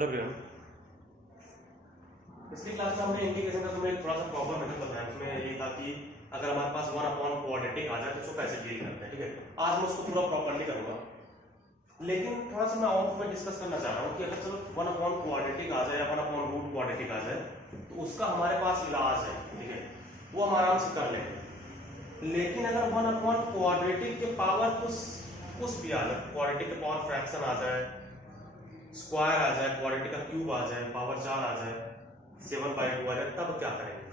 Hello everyone. पिछली class में हमने इंटीग्रेशन का तुम्हें थोड़ा सा प्रॉपर मेथड बताया। उसमें ये था कि अगर हमारे पास 1 क्वाड्रेटिक आ जाए तो उसको कैसे डील करते हैं। ठीक है, आज मैं उसको पूरा प्रॉपरली करूंगा, लेकिन थोड़ा सा मैं और तुम्हें डिस्कस करना चाह रहा हूँ कि अगर चलो 1 क्वाड्रेटिक आ जाए या 1 क्वाड्रेटिक आ जाए तो उसका हमारे पास इलाज है। ठीक है, वो हम आराम से कर लेंगे। लेकिन अगर 1 क्वाड्रेटिक के पावर कुछ भी आ जाए, क्वाड्रेटिक के पावर फ्रैक्शन आ जाए, स्क्वायर आ जाए, क्वाड्रेटिक का क्यूब आ जाए, पावर 4 आ जाए, 7/2 आ जाए, तब क्या करेंगे?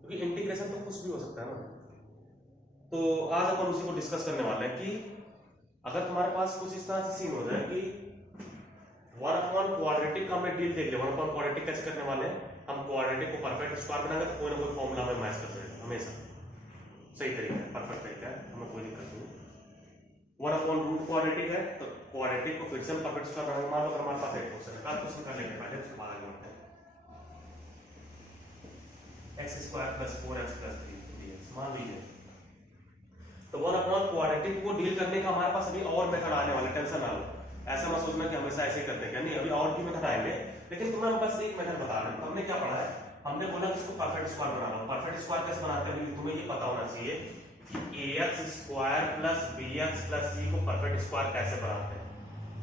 क्योंकि इंटीग्रेशन तो कुछ भी हो सकता है ना। तो आज अपन उसी को डिस्कस करने वाले हैं कि अगर तुम्हारे पास कुछ इस तरह से सीन हो जाए कि 1 क्वाड्रेटिक का हमने डील देख लिया। 1 क्वाड्रेटिक कैसे करने वाले हैं? हम क्वाड्रेटिक को परफेक्ट स्क्वायर बनाएंगे तो कोई ना कोई फॉर्मूला में मैच कर देगा, हमेशा सही तरीका है, परफेक्ट तरीका है, हमें कोई दिक्कत नहीं। 1 क्वाड्रेटिक है तो क्वाड्रेटिक को फिर से हम परफेक्ट स्क्वायर बनाएंगे। मान लो अगर हमारे पास एक क्वेश्चन है, का क्वेश्चन कर लेंगे पहले, उसके बाद आगे बढ़ते हैं। x² + 4x + 3 dx मान लीजिए। तो 1 क्वाड्रेटिक को डील करने का हमारे पास अभी और मेथड आने वाला, टेंशन ना लो। ऐसा मत सोचना कि हमेशा ऐसे ही करते हैं, नहीं, अभी और भी मेथड आएंगे, लेकिन तुम्हें हम बस एक मेथड बता रहे हैं। हमने क्या पढ़ा है? हमने बोला कि इसको परफेक्ट स्क्वायर बनाना। परफेक्ट स्क्वायर कैसे बनाते हैं तुम्हें ये पता होना चाहिए कि ax² + bx + c को परफेक्ट स्क्वायर कैसे बनाते हैं,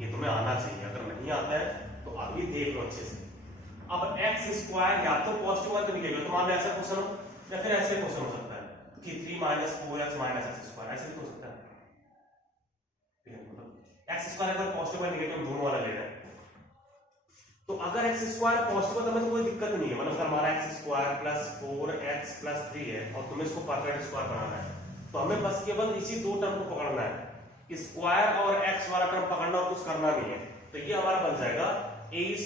ये तुम्हें आना चाहिए। अगर नहीं आता है तो अभी देख लो अच्छे से। अब x² या तो पॉजिटिव वाला निकलेगा, तो मान लो ऐसा क्वेश्चन हो या फिर ऐसे क्वेश्चन हो सकता है कि 3 - 4x - x² ऐसे भी हो सकता है। ठीक है, मतलब x² अगर पॉजिटिव वाला निगेटिव दोनों वाला ले रहे हैं, तो अगर x² पॉजिटिव है तो हमें कोई दिक्कत नहीं है। मतलब अगर हमारा x² + 4x + 3 है और तुम्हें इसको परफेक्ट स्क्वायर बनाना है तो हमें बस केवल इसी दो टर्म को पकड़ना है, स्क्वायर और x वाला टर्म पकड़ना और कुछ करना नहीं है। तो ये हमारा बन जाएगा a²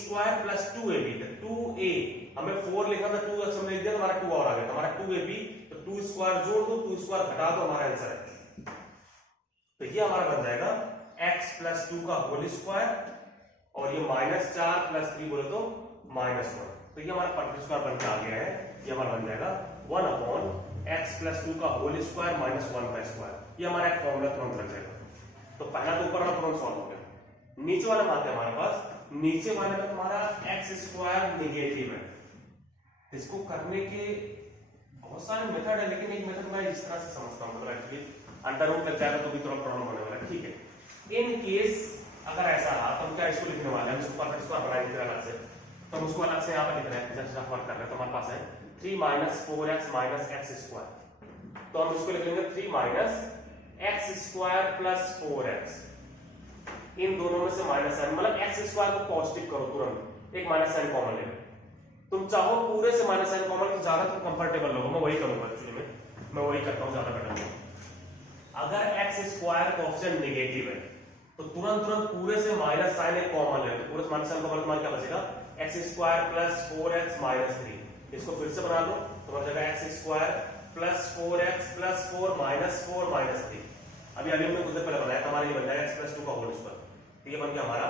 + 2ab। 2a हमें 4 लिखा था, 2x हमने लिख दिया, हमारा 2 और आ गया, हमारा 2ab। तो 2² जोड़ दो, 2² घटा दो, हमारा आंसर है। तो ये हमारा बन जाएगा x + 2 का होल स्क्वायर, और ये -4 + 3 बोले तो -1। तो ये हमारा परफेक्ट स्क्वायर बन के आ गया है। ये हमारा बन जाएगा 1/x + 2 का होल स्क्वायर -1 का स्क्वायर। ये हमारा एक फॉर्मूला तुरंत लग जाएगा। तो पहला तो ऊपर वाला तुरंत सॉल्व हो गया। नीचे वाला बात है हमारे पास, नीचे वाले में तुम्हारा x² नेगेटिव है। इसको करने के बहुत सारे मेथड है, लेकिन एक मेथड मैं इस तरह से समझता हूं, मतलब एक्चुअली अंडर रूट लग जाएगा तो भी थोड़ा प्रॉब्लम होने वाला है। ठीक है, इन केस अगर ऐसा रहा तो हम क्या इसको लिखने वाले हैं? इसको परफेक्ट स्क्वायर बनाएंगे फिर अलग से, तो हम उसको अलग से यहां पर लिख रहे हैं, जैसे आप वर्क कर रहे हैं। तो हमारे पास है 3 - 4x - x²। तो हम इसको लिख लेंगे 3 - x² + 4x। इन दोनों में से माइनस साइन, मतलब x² को पॉजिटिव करो तुरंत, एक माइनस साइन कॉमन ले लो। तुम चाहो पूरे से माइनस साइन कॉमन, तो ज्यादा तुम कंफर्टेबल लोगे, मैं वही करूंगा एक्चुअली मैं वही करता हूं, ज्यादा बेटर है। अगर x² कोएफिशिएंट नेगेटिव है तो तुरंत पूरे से माइनस साइन एक कॉमन ले लो। पूरे से माइनस साइन कॉमन तुम्हारा क्या बचेगा? x² + 4x - 3। इसको फिर से बना लो तो बन जाएगा x² + 4x + 4 - 4 - 3। अभी हमने कुछ देर पहले बनाया, हमारा ये बन जाएगा x + 2 का होल स्क्वायर। तो ये बन गया हमारा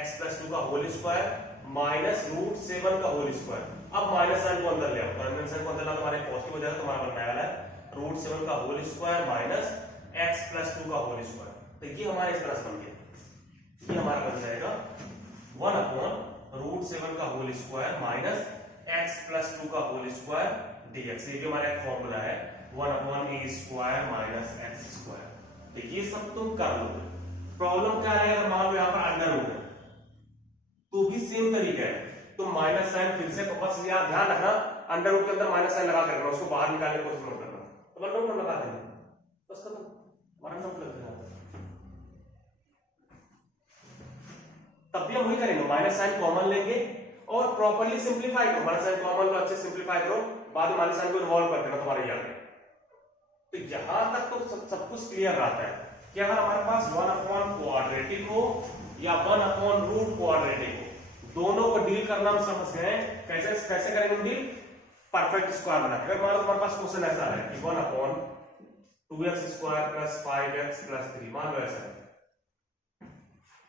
x + 2 का होल स्क्वायर -√7 का होल स्क्वायर। अब माइनस साइन को अंदर ले आओ, तो माइनस साइन को अंदर लाओ तो हमारे पॉजिटिव हो जाएगा। तो हमारा बनने वाला है √7 का होल स्क्वायर -x + 2 का होल स्क्वायर। तो ये हमारा इस तरह से बन गया। ये हमारा बन जाएगा 1/√7 का होल स्क्वायर -x + 2 का होल स्क्वायर dx। ये भी हमारा एक फॉर्मूला है 1/a² - x²। तो ये सब तुम कर लो। प्रॉब्लम क्या है? अगर मान लो यहाँ पर अंडर रूट है तो भी सेम तरीका है, तो माइनस साइन फिर से, बस यार ध्यान रखना अंडर रूट के अंदर माइनस साइन लगा करना, उसको बाहर निकालने की कोशिश मत करना। तो अंडर रूट लगा देना, बस खत्म, हमारा अंडर रूट लग जाएगा। तब भी हम वही करेंगे, माइनस साइन कॉमन लेंगे और प्रॉपर्ली सिंप्लीफाई करो। माइनस साइन कॉमन लो, अच्छे सिंप्लीफाई करो, बाद में माइनस साइन को इन्वॉल्व कर देना तुम्हारे याद में। तो यहां तक तो सब कुछ क्लियर रहता है कि अगर हमारे पास 1 क्वाड्रेटिक हो या 1 क्वाड्रेटिक हो, दोनों को डील करना हम समझ गए। कैसे करेंगे डील? परफेक्ट स्क्वायर बना के। अगर मान लो हमारे पास क्वेश्चन ऐसा है कि 1/2x² + 5x + 3, मान लो ऐसा है,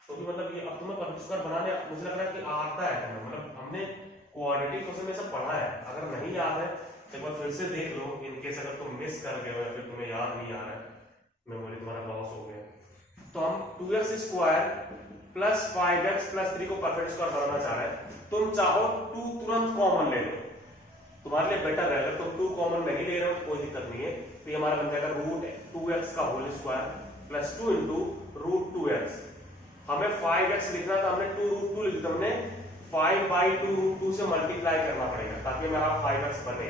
तो भी मतलब ये अब तुम्हें परफेक्ट स्क्वायर बनाने मुझे लग रहा है कि आता है तुम्हें, मतलब हमने क्वाड्रेटिक क्वेश्चन में सब पढ़ा है। अगर नहीं याद है तो एक बार फिर से देख लो, इन केस अगर तुम मिस कर गए हो या फिर तुम्हें याद नहीं आ रहा है, मेमोरी तुम्हारा लॉस हो गया, तो हम 2x² प्लस 5x प्लस 3 को परफेक्ट स्क्वायर बनाना चाह रहे हैं, तुम चाहो 2 तुरंत कॉमन ले लो, तुम्हारे लिए बेटर रहेगा। तुम 2 कॉमन नहीं ले रहे हो कोई दिक्कत नहीं है, तो ये हमारा बन जाएगा रूट 2x का whole square plus 2 into root 2x। हमें 5x लिखना था, हमने 2 रूट 2 लिख दिया, हमने 5/2 रूट 2 से मल्टीप्लाई करना पड़ेगा ताकि हमारा 5x बने।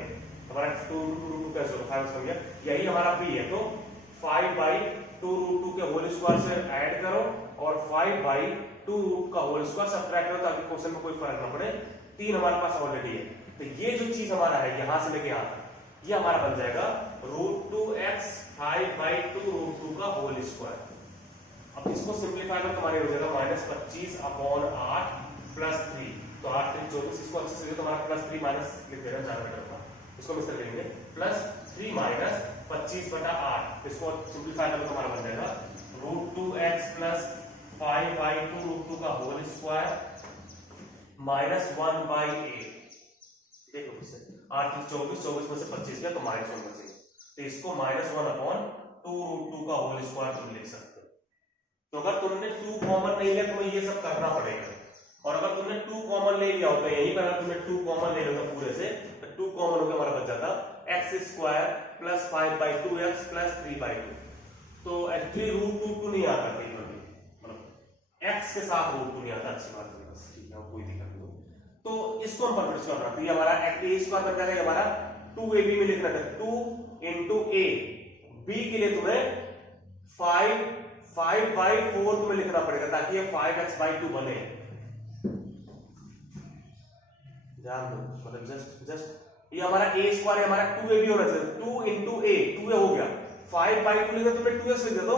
हमारा 2 रूट 2 कैसे होगा, 5x बन गया, यही हमारा b है। तो 5/2 रूट 2 के होल स्क्वायर से ऐड करो और 5/2 रूट का होल स्क्वायर सबट्रैक्ट करो ताकि क्वेश्चन में कोई फर्क ना पड़े। 3 हमारे पास ऑलरेडी है, तो ये जो चीज हमारा है यहां से लेके यहां तक, ये हमारा बन जाएगा रूट 2x 5/2 रूट 2 का होल स्क्वायर। अब इसको सिंप्लीफाई करो, तुम्हारे हो जाएगा -25/8 प्लस 3, तो 8 3 24, इसको अच्छे से तुम्हारा प्लस 3 माइनस लिख देना, ज्यादा बेटर होगा। इसको मिस कर लेंगे प्लस 3 माइनस 25/8, इसको सिंप्लीफाई करो तुम्हारा बन जाएगा रूट 2x प्लस 5/2 रूट 2 का होल स्क्वायर माइनस 1/8। देखो इससे 8 3 24, 24 में से 25 गया तो -1 बचेगा, तो इसको -1/2 रूट 2 का होल स्क्वायर तुम लिख सकते हो। तो अगर तुमने 2 कॉमन नहीं लिया तुम्हें ये सब करना पड़ेगा, और अगर तुमने 2 कॉमन ले लिया होता, यहीं पर अगर तुमने 2 कॉमन ले लिया पूरे से, तो 2 कॉमन होकर हमारा बच जाता x square plus 5/2x plus 3/2। तो एक्चुअली रूट 2 नहीं आता कहीं पर भी, मतलब x के साथ रूट 2 नहीं आता, अच्छी बात है, बस ठीक है, कोई दिक्कत नहीं। तो इसको हम परफेक्ट स्क्वायर बनाते हैं, ये हमारा a स्क्वायर बन जाएगा, हमारा 2ab में लिखना था 2 into a, b के लिए तुम्हें 5/4 तुम्हें लिखना पड़ेगा ताकि ये 5x/2 बने। ध्यान दो, मतलब जस्ट ये हमारा a स्क्वायर है, हमारा 2ab होना चाहिए, 2 into a, 2a हो गया, 5/2 लिखा तुमने 2s लिख दे, तो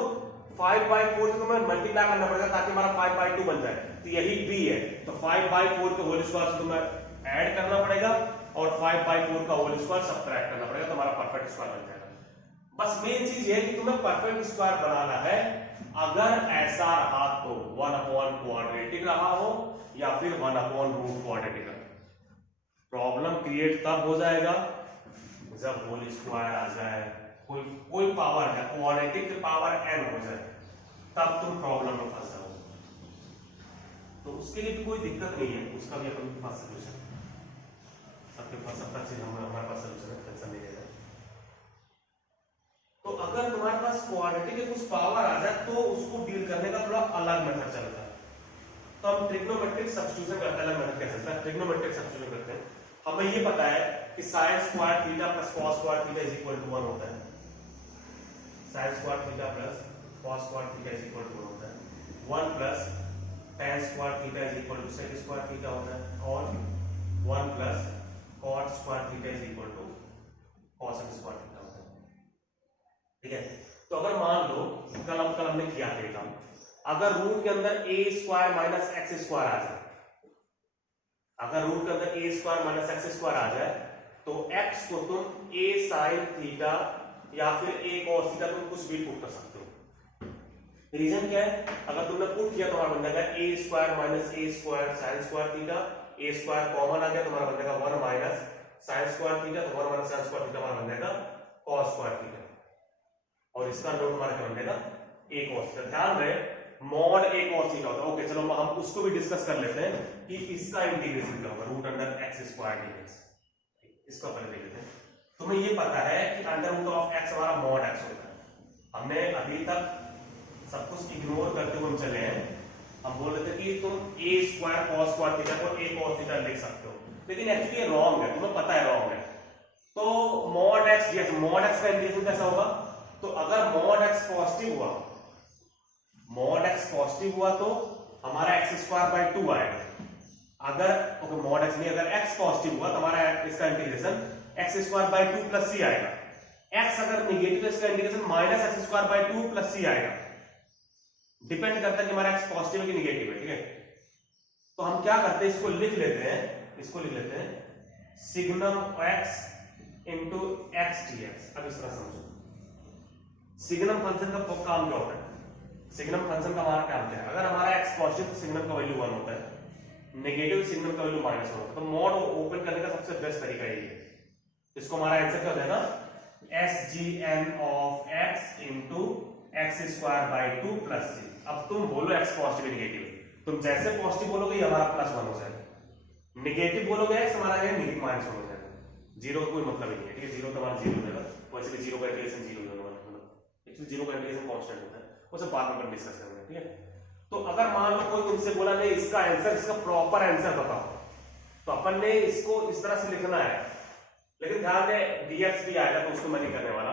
5/4 से तुम्हें मल्टीप्लाई करना पड़ेगा ताकि हमारा 5/2 बन जाए, तो यही b है। तो 5/4 के होल स्क्वायर से तुम्हें ऐड करना पड़ेगा और 5/4 का होल स्क्वायर सब्ट्रैक्ट करना पड़ेगा, तो हमारा परफेक्ट स्क्वायर बन जाएगा। बस मेन चीज ये है कि तुम्हें परफेक्ट स्क्वायर बनाना है, अगर ऐसा रहा तो 1/क्वाड्रेटिक रहा हो या फिर 1/रूट क्वाड्रेटिक। प्रॉब्लम क्रिएट तब हो जाएगा जब होल स्क्वायर आ जाए, कोई पावर है क्वाड्रेटिक की पावर n हो जाए, तब तुम प्रॉब्लम में फंस जाओ। तो उसके लिए भी कोई दिक्कत नहीं है, उसका भी अपने पास सलूशन, सबके पास सबका चीज हमारे पास सलूशन है, टेंशन नहीं लेना। तो अगर तुम्हारे पास क्वाड्रेटिक की कुछ पावर आ जाए तो उसको डील करने का थोड़ा अलग मेथड चलता है। तो हम ट्रिग्नोमेट्रिक सब्स्टिट्यूशन करते हैं, अलग मेथड कैसे चलता है, ट्रिग्नोमेट्रिक सब्स्टिट्यूशन करते हैं। हमें ये पता है कि sin square theta plus cos square theta is equal to 1 होता है, sin square theta plus cos square theta is equal to 1 होता है, 1 plus tan square theta is equal to sec square theta होता है, और 1 plus cot square theta is equal to cos square theta होता है। ठीक है, तो अगर मान लो कल हमने किया था काम, अगर रूट के अंदर a square minus x square आ जाए, अगर रूट के अंदर a square minus x square आ जाए तो x को तुम a sin थीटा या फिर a cos थीटा तुम कुछ भी पुट कर सकते हो। रीजन क्या है, अगर तुमने पुट किया तो हमारा बन जाएगा a square minus a square sin square theta, a square common आ गया तो हमारा बन जाएगा 1 माइनस sin स्क्वायर थीटा, तो 1 माइनस sin स्क्वायर थीटा हमारा बन जाएगा cos स्क्वायर थीटा, और इसका नोट हमारा क्या बन जाएगा a cos थीटा। ध्यान रहे मॉड a cos थीटा होता है। ओके चलो हम उसको भी डिस्कस कर लेते हैं कि इसका इंटीग्रेशन क्या होगा, root under x square dx, इसको पहले देख लेते हैं। तुम्हें ये पता है कि अंडर रूट ऑफ x हमारा मॉड x होता है, हमने अभी तक सब कुछ इग्नोर करते हुए हम चले हैं, हम बोल रहे थे कि तुम a square cos square theta को a cos थीटा लिख सकते हो, लेकिन एक्चुअली ये रॉन्ग है, तुम्हें पता है रॉन्ग है। तो mod x dx, mod x का इंटीग्रेशन कैसा होगा, तो अगर मॉड x पॉजिटिव हुआ, मॉड x पॉजिटिव हुआ तो हमारा x स्क्वायर बाय 2 आएगा, अगर ओके मॉड x नहीं, अगर x पॉजिटिव हुआ तो हमारा इसका integration x square by 2 plus c आएगा, x अगर नेगेटिव है इसका integration minus x square by 2 plus c आएगा, डिपेंड करता है कि हमारा x पॉजिटिव है कि नेगेटिव है। ठीक है, तो हम क्या करते हैं, इसको लिख लेते हैं, इसको लिख लेते हैं signum x into x dx। अब इस तरह समझो, सिग्नम फंक्शन का काम क्या होता है, सिग्नम फंक्शन का हमारा काम क्या है, अगर हमारा x पॉजिटिव तो सिग्नम का वैल्यू 1 होता है, नेगेटिव सिग्नम का वैल्यू -1 होता है, तो मॉड ओपन करने का सबसे बेस्ट तरीका यही है। इसको हमारा आंसर क्या हो जाएगा, SGN of x into x square by 2 plus c। अब तुम बोलो x पॉजिटिव नेगेटिव, तुम जैसे पॉजिटिव बोलोगे ये हमारा +1 हो जाएगा, नेगेटिव बोलोगे x हमारा ये -1 हो जाएगा। जीरो का कोई मतलब ही नहीं है, ठीक है, जीरो तो हमारा जीरो हो जाएगा, वैसे भी जीरो का इंटीग्रेशन जीरो होने वाला है, मतलब एक्चुअली जीरो का इंटीग्रेशन कांस्टेंट होता है, वो सब बाद में अपन डिस्कस करेंगे, ठीक है। तो अगर मान लो कोई तुमसे बोला नहीं इसका आंसर, इसका प्रॉपर आंसर बताओ, तो अपन ने इसको इस तरह से लिखना है, लेकिन ध्यान दें dx भी आएगा तो उसको मैं नहीं करने वाला।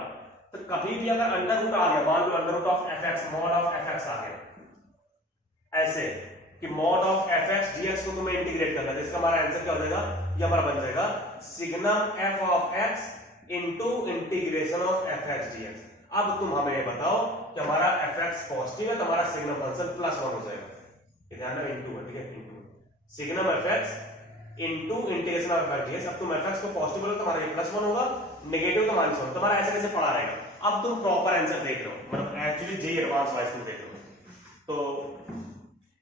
तो कभी भी अगर अंडर रूट आ गया, मान लो under root of fx, mod of fx आ गया, ऐसे कि मॉड ऑफ fx dx को तुम्हें इंटीग्रेट करना है, इसका हमारा आंसर क्या हो जाएगा, ये हमारा बन जाएगा signum f of x into integration of fx dx। अब तुम हमें बताओ कि हमारा fx पॉजिटिव है तो हमारा सिग्नम फंक्शन +1 हो जाएगा, ध्यान रखना इनटू है, ठीक है, into signum fx into integration of fx dx। अब तुम fx को पॉजिटिव बोलो तो हमारा ये +1 होगा, नेगेटिव का -1, तुम्हारा ऐसे कैसे पढ़ा रहेगा। अब तुम प्रॉपर आंसर देख रहे हो, मतलब एक्चुअली जेईई एडवांस वाइज तुम देख रहे हो, तो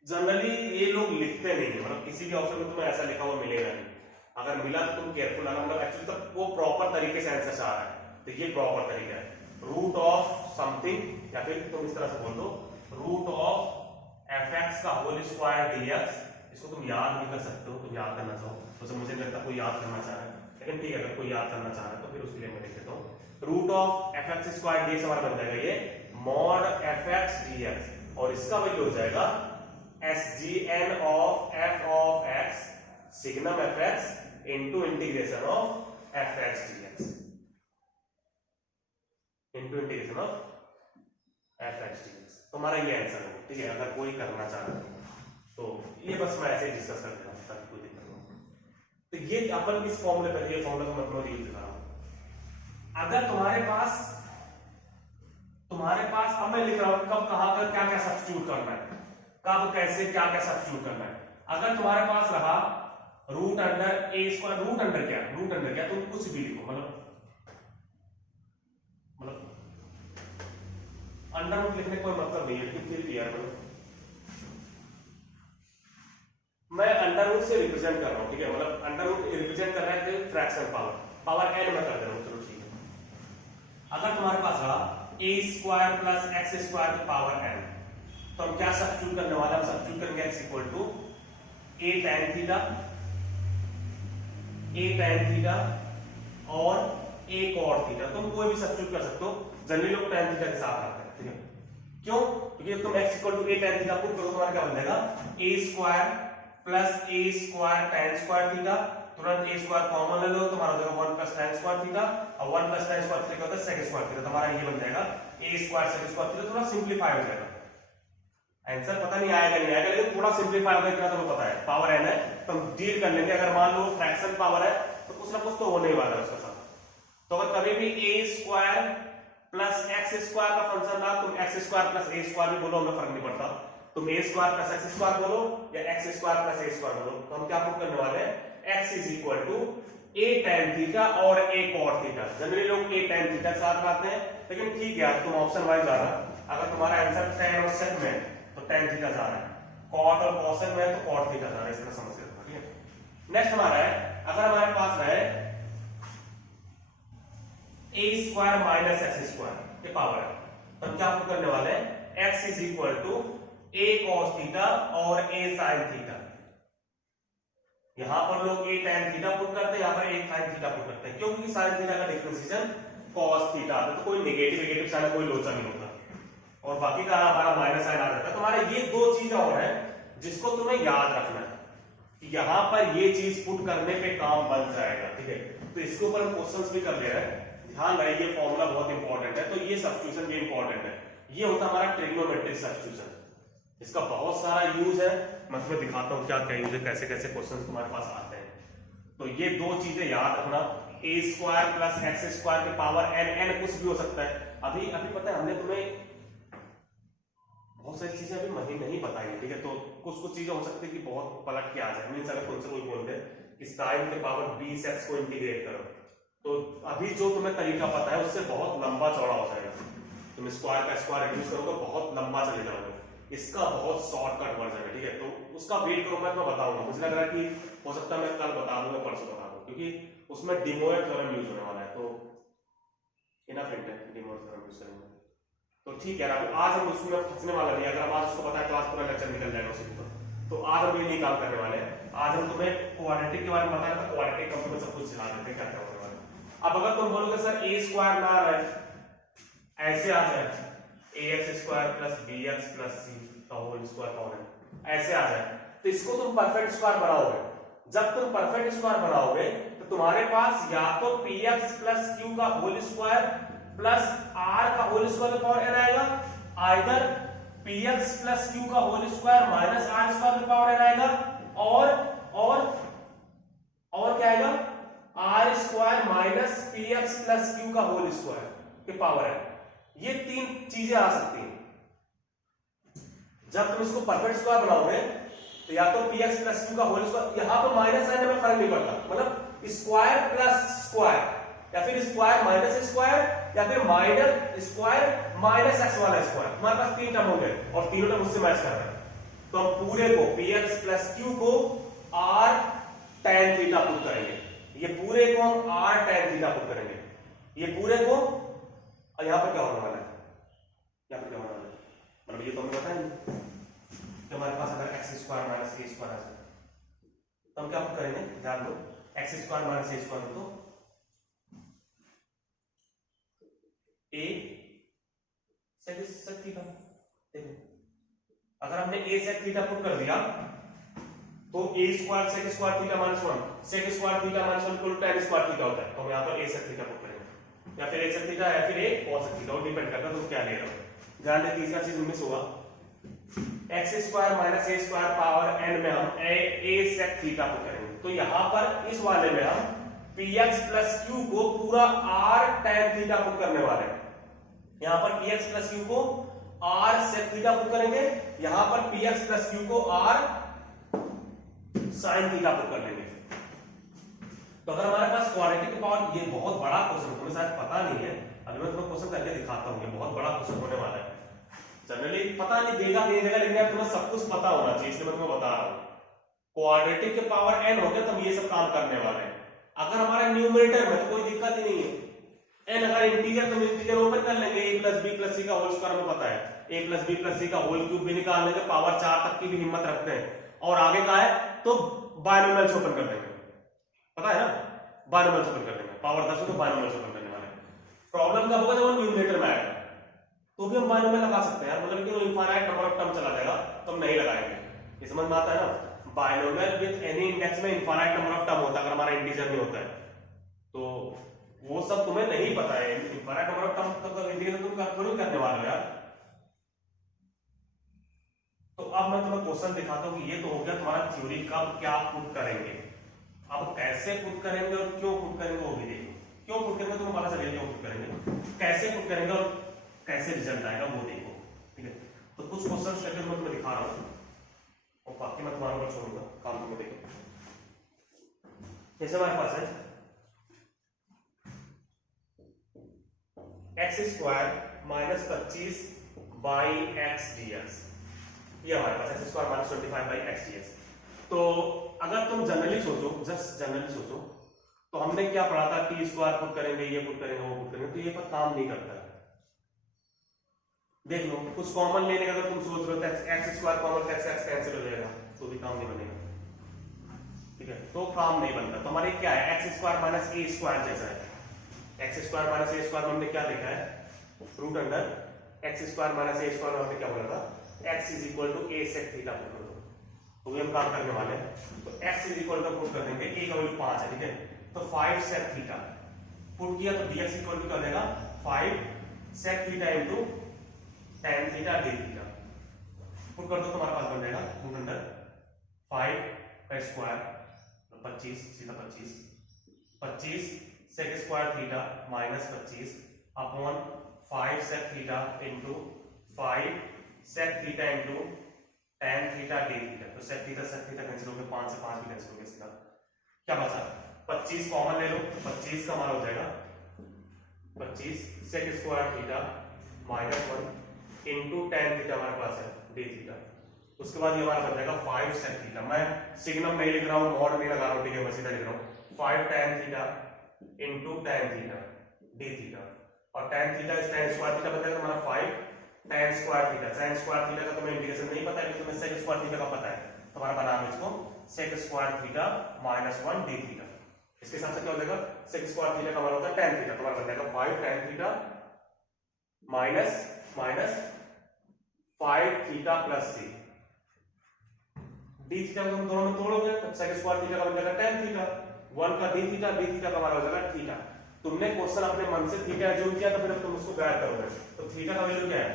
जनरली ये लोग लिखते नहीं है, मतलब किसी भी ऑप्शन में तुम्हें ऐसा लिखा हुआ मिलेगा नहीं, अगर मिला तो तुम केयरफुल आना, मतलब एक्चुअली तो वो प्रॉपर तरीके से आंसर आ रहा है, तो ये प्रॉपर तरीका है, रूट ऑफ समथिंग, या फिर तुम इस तरह से बोल दो रूट ऑफ fx का होल स्क्वायर dx। इसको तुम याद भी कर सकते हो, तुम याद करना चाहो तो मुझे नहीं लगता कोई याद करना चाह रहा है, लेकिन ठीक है अगर कोई याद करना चाह रहा है तो फिर उसके लिए मैं लिख देता हूँ root of fx square dx हमारा बन जाएगा ये मॉड fx dx, और इसका वैल्यू हो जाएगा sgn of f of x signum fx into integration of fx dx, into integration of fx dx। तो हमारा ये आंसर है, ठीक है, अगर कोई करना चाह रहा है तो ये बस मैं ऐसे ही डिस्कस कर देता हूं ताकि कोई दिक्कत ना हो। तो ये अपन इस फॉर्मूले पर, ये फॉर्मूला को मैं अपना यूज कर रहा हूं। अगर तुम्हारे पास अब मैं लिख रहा हूं कब कहां पर क्या क्या सब्स्टिट्यूट करना है, कब कैसे क्या क्या सब्स्टिट्यूट करना है। अगर तुम्हारे पास रहा रूट अंडर ए स्क्वायर, रूट अंडर क्या तुम कुछ भी लिखो, मतलब अंडर रूट लिखने का कोई मतलब नहीं है, लेकिन फिर भी यार मैं अंडर रूट से रिप्रेजेंट कर रहा हूं, ठीक है, मतलब अंडर रूट रिप्रेजेंट कर रहा है फ्रैक्शन पावर n में कर दे रहा हूं, चलो ठीक है। अगर तुम्हारे पास रहा a square plus x square की पावर n, तो हम क्या सब्स्टिट्यूट करने वाले हैं, हम सब्स्टिट्यूट करेंगे x equal to a tan theta और a cot थीटा। तुम कोई भी सब्स्टिट्यूट कर सकते हो, जनरली लोग tan थीटा के साथ आते हैं, ठीक है, क्यों, क्योंकि तुम x equal to a tan theta put करो, तुम्हारा क्या बन जाएगा a square plus a square tan square theta, तुरंत a स्क्वायर कॉमन ले लो, तुम्हारा हो जाएगा 1 प्लस tan स्क्वायर थीटा, और 1 प्लस tan स्क्वायर थीटा क्या होता है sec स्क्वायर थीटा, तुम्हारा ये बन जाएगा a square sec square theta. थोड़ा सिंपलीफाई हो जाएगा, आंसर पता नहीं आएगा नहीं आएगा, लेकिन थोड़ा सिंपलीफाई हो जाएगा, तुम्हें पता है पावर n है तो हम डील कर लेंगे। अगर मान लो फ्रैक्शन पावर है तो कुछ ना कुछ तो होने ही वाला है उसके साथ। तो अगर कभी भी a square plus x square का फंक्शन रहा, तुम x square plus a square भी बोलो, हमें फर्क नहीं पड़ता, तुम a square plus x square बोलो या x square plus a square बोलो, तो हम क्या प्रूव करने वाले हैं x is equal to a tan theta और a cot थीटा। जनरली लोग a tan थीटा के साथ लाते हैं, लेकिन ठीक है तुम ऑप्शन वाइज आ रहा, अगर तुम्हारा आंसर tan और sec में तो tan थीटा जा रहा है, cot और cosec में तो cot थीटा जा रहा है, इस तरह समझ सकते हो, ठीक है। नेक्स्ट हमारा है, अगर हमारे पास है a square minus x square ये पावर है, तो हम क्या प्रूव करने वाले हैं x is equal to a cos theta और a sin थीटा। यहां पर लोग a tan थीटा पुट करते हैं, यहां पर a sin थीटा पुट करते हैं, क्योंकि sin थीटा का डिफरेंशिएशन cos थीटा आता है, तो कोई नेगेटिव साइन कोई लोचा नहीं होता, और बाकी का हमारा माइनस साइन आ जाता है। तुम्हारा ये दो चीजें और हैं जिसको तुम्हें याद रखना है कि यहां पर ये चीज पुट करने पे काम बन जाएगा, ठीक है। तो इसके ऊपर हम क्वेश्चंस भी कर ले रहे हैं, ध्यान रहे ये फॉर्मूला बहुत इंपॉर्टेंट है, तो ये सब्स्टिट्यूशन ये इंपॉर्टेंट है, ये होता है हमारा ट्रिग्नोमेट्रिक सब्स्टिट्यूशन। इसका बहुत सारा यूज है, मैं तुम्हें दिखाता हूं क्या क्या यूज है, कैसे कैसे क्वेश्चंस तुम्हारे पास आते हैं। तो ये दो चीजें याद रखना, a square plus x square की पावर n कुछ भी हो सकता है। अभी पता है हमने तुम्हें बहुत सारी चीजें अभी नहीं बताई, ठीक है, तो कुछ चीजें हो सकती है कि बहुत पलट के आ जाए, मींस अगर तुमसे कोई बोल दे कि sin के पावर 20x को इंटीग्रेट करो, तो अभी जो तुम्हें तरीका पता है उससे बहुत लंबा चौड़ा हो जाएगा, तुम स्क्वायर का स्क्वायर रिड्यूस करोगे बहुत लंबा चले जाओगे, इसका बहुत शॉर्टकट वर्जन है, ठीक है। तो उसका वेट करो, मैं बताऊंगा, मुझे लग रहा है कि हो सकता है मैं कल बता दूंगा, परसों बता दूं, क्योंकि उसमें De Moivre थ्योरम यूज होने वाला है, तो इनफ है De Moivre थ्योरम यूज करेंगे, तो ठीक है। अब आज हम उसमें फंसने वाला नहीं, अगर हम आज उसको पता है क्लास पूरा लेक्चर निकल जाएगा उसी पर, तो आज हम ये नहीं काम करने वाले हैं। आज हम तुम्हें क्वाड्रेटिक के बारे में बताया था, क्वाड्रेटिक हम तुम्हें सब कुछ सिखा देते हैं क्या क्या होने वाला है। अब अगर तुम बोलोगे सर ए स्क्वायर ना रहे, ऐसे आ जाए ax square plus bx plus c का होल स्क्वायर कौन है, ऐसे आ जाए, तो इसको तुम परफेक्ट स्क्वायर बनाओगे। जब तुम परफेक्ट स्क्वायर बनाओगे तो तुम्हारे पास या तो px प्लस q का होल स्क्वायर प्लस r का होल स्क्वायर का पावर n आएगा, आइदर px प्लस q का whole square minus r square का पावर n आएगा, और क्या आएगा, r square minus px plus q का होल स्क्वायर के पावर n। ये तीन चीजें आ सकती हैं। जब तुम इसको परफेक्ट स्क्वायर बनाओगे तो या तो px प्लस q का होल स्क्वायर, यहां पर माइनस साइन में फर्क नहीं पड़ता, मतलब स्क्वायर प्लस स्क्वायर या फिर स्क्वायर माइनस स्क्वायर या फिर माइनस स्क्वायर माइनस एक्स वाला स्क्वायर, तुम्हारे पास तीन टर्म हो गए और तीनों टर्म उससे मैच कर रहे हैं। तो हम पूरे को px प्लस q को r tan थीटा पुट करेंगे, ये पूरे को हम r tan थीटा पुट करेंगे, ये पूरे को, और यहां पर क्या होने वाला है, यहां पर क्या होने वाला है, मतलब ये तो हमें पता नहीं कि हमारे पास अगर x square minus A square आ जाए तो हम क्या करेंगे, ध्यान दो, x square minus A square तो ए सेक थीटा। देखो अगर हमने ए सेक थीटा पुट कर दिया तो A square sec square theta minus 1 sec square theta minus 1 equal to tan square theta होता है, तो हम यहां पर ए सेक थीटा पुट करेंगे, या फिर ए सेक थीटा या फिर ए cos थीटा, वो डिपेंड करता है तुम क्या ले रहे हो। ध्यान दे तीसरा चीज मिस होगा, x square minus A square power n में हम ए सेक थीटा पुट करेंगे, तो यहां पर इस वाले में हम px प्लस q को पूरा r tan थीटा पुट करने वाले हैं। यहां पर px प्लस q को r sec थीटा पुट करेंगे, यहां पर px प्लस q को r sin थीटा पुट कर लेंगे। तो अगर हमारे पास क्वाड्रेटिक की पावर, ये बहुत बड़ा क्वेश्चन तुम्हें शायद पता नहीं है, अभी मैं तुम्हें क्वेश्चन करके दिखाता हूं, ये बहुत बड़ा क्वेश्चन होने वाला है। जनरली पता नहीं देगा नहीं देगा, लेकिन यार तुम्हें सब कुछ पता होना चाहिए, इसलिए मैं तुम्हें बता रहा हूं। क्वाड्रेटिक के पावर n हो गया तो हम ये सब काम करने वाले हैं। अगर हमारा न्यूमरेटर में तो कोई दिक्कत ही नहीं है, n अगर इंटीजर तो इंटीजर ओपन कर लेंगे, a प्लस बी प्लस सी का होल स्क्वायर हमें पता है, a प्लस बी प्लस सी का होल क्यूब भी निकाल लेंगे, पावर 4 तक की भी हिम्मत रखते हैं, और आगे का है तो बायनोमियल्स ओपन कर देंगे, पता है ना, बायनोमियल्स ओपन कर देंगे, पावर 10 हो तो बायनोमियल्स ओपन करने वाले। प्रॉब्लम कब होगा, जब हम न्यूमरेटर में आएगा तो भी हम बायनोमियल लगा सकते हैं, मतलब कि इनफाइनाइट नंबर ऑफ टर्म चला जाएगा तो हम नहीं लगाएंगे, ये समझ में आता है ना। बायनोमियल विद एनी इंडेक्स में इनफाइनाइट नंबर ऑफ टर्म होता है, अगर हमारा इंटीजर नहीं होता है तो वो सब तुम्हें नहीं पता है, इनफाइनाइट नंबर ऑफ टर्म तक इंटीजर तुम थोड़ी करने वाले हो यार। तो अब मैं तुम्हें क्वेश्चन दिखाता हूं कि ये तो हो गया तुम्हारा थ्योरी का, क्या पुट करेंगे, अब कैसे पुट करेंगे और क्यों पुट करेंगे वो भी देखो। क्यों पुट करेंगे तुम्हें पता चलेगा, क्यों पुट करेंगे, कैसे पुट करेंगे और कैसे रिजल्ट आएगा वो देखो, ठीक है। तो कुछ क्वेश्चंस करके मैं तुम्हें दिखा रहा हूं और बाकी मैं तुम्हारे ऊपर छोड़ूंगा, काम तुम्हें देखो। जैसे हमारे पास है X square minus 25 by X DX, ये हमारे पास X square minus 25 by X DX. तो अगर तुम जनरली सोचो, जस्ट जनरली सोचो, तो हमने क्या पढ़ा था, टी स्क्वायर पुट करेंगे, ये पुट करेंगे, वो पुट करेंगे, तो ये पर काम नहीं करता है। देख लो कुछ कॉमन लेने का, अगर तुम सोच रहे हो x square common, x x cancel हो जाएगा तो भी काम नहीं बनेगा, ठीक है, तो काम नहीं बनता। तो हमारे क्या है, X square minus A square जैसा है, X square minus A square हमने क्या देखा है, root under X square minus A square हमने क्या बोला था, X is equal to A sec theta put कर दो, तो ये हम काम करने वाले हैं। तो X is equal to put कर देंगे, ए का वैल्यू 5 है, ठीक है, तो 5 सेक थीटा पुट किया तो dx इक्वल टू क्या हो जाएगा, 5 sec theta into tan theta d theta, put कर दो तो हमारे पास बन जाएगा रूट अंडर 5 का स्क्वायर 25 सीधा 25 sec square theta minus 25 upon 5 sec theta into 5 sec theta into tan theta d theta. तो सेक थीटा कैंसिल हो गया, 5 से 5 भी कैंसिल हो गया, सीधा क्या बचा, 25 कॉमन ले लो तो 25 का हमारा हो जाएगा 25 sec square theta minus 1 into tan theta हमारे पास है d थीटा। उसके बाद ये हमारा बन जाएगा 5 सेक थीटा, मैं सिग्नम नहीं लिख रहा हूँ, मॉड नहीं लगा रहा हूँ, ठीक है, मैं सीधा लिख रहा हूँ 5 tan theta into tan theta d theta, और tan थीटा इस tan स्क्वायर थीटा बन जाएगा हमारा 5 tan square theta. sin square theta का तुम्हें इंटीग्रेशन नहीं पता है, लेकिन तुम्हें sec स्क्वायर थीटा का पता है, तो हमारा बना हम इसको sec square theta minus 1 D theta. इसके हिसाब से क्या हो जाएगा, सेक स्क्वायर थीटा का हमारा होता है tan थीटा, तो हमारा बन जाएगा 5 tan theta minus 5 theta plus c। D theta को तुम दोनों में तोड़ोगे तो सेक स्क्वायर थीटा का बन जाएगा tan थीटा, 1 का डी थीटा का हमारा हो जाएगा थीटा। तुमने क्वेश्चन अपने मन से थीटा एज्यूम किया तो फिर तुम उसको गायब करोगे, तो थीटा का वैल्यू क्या है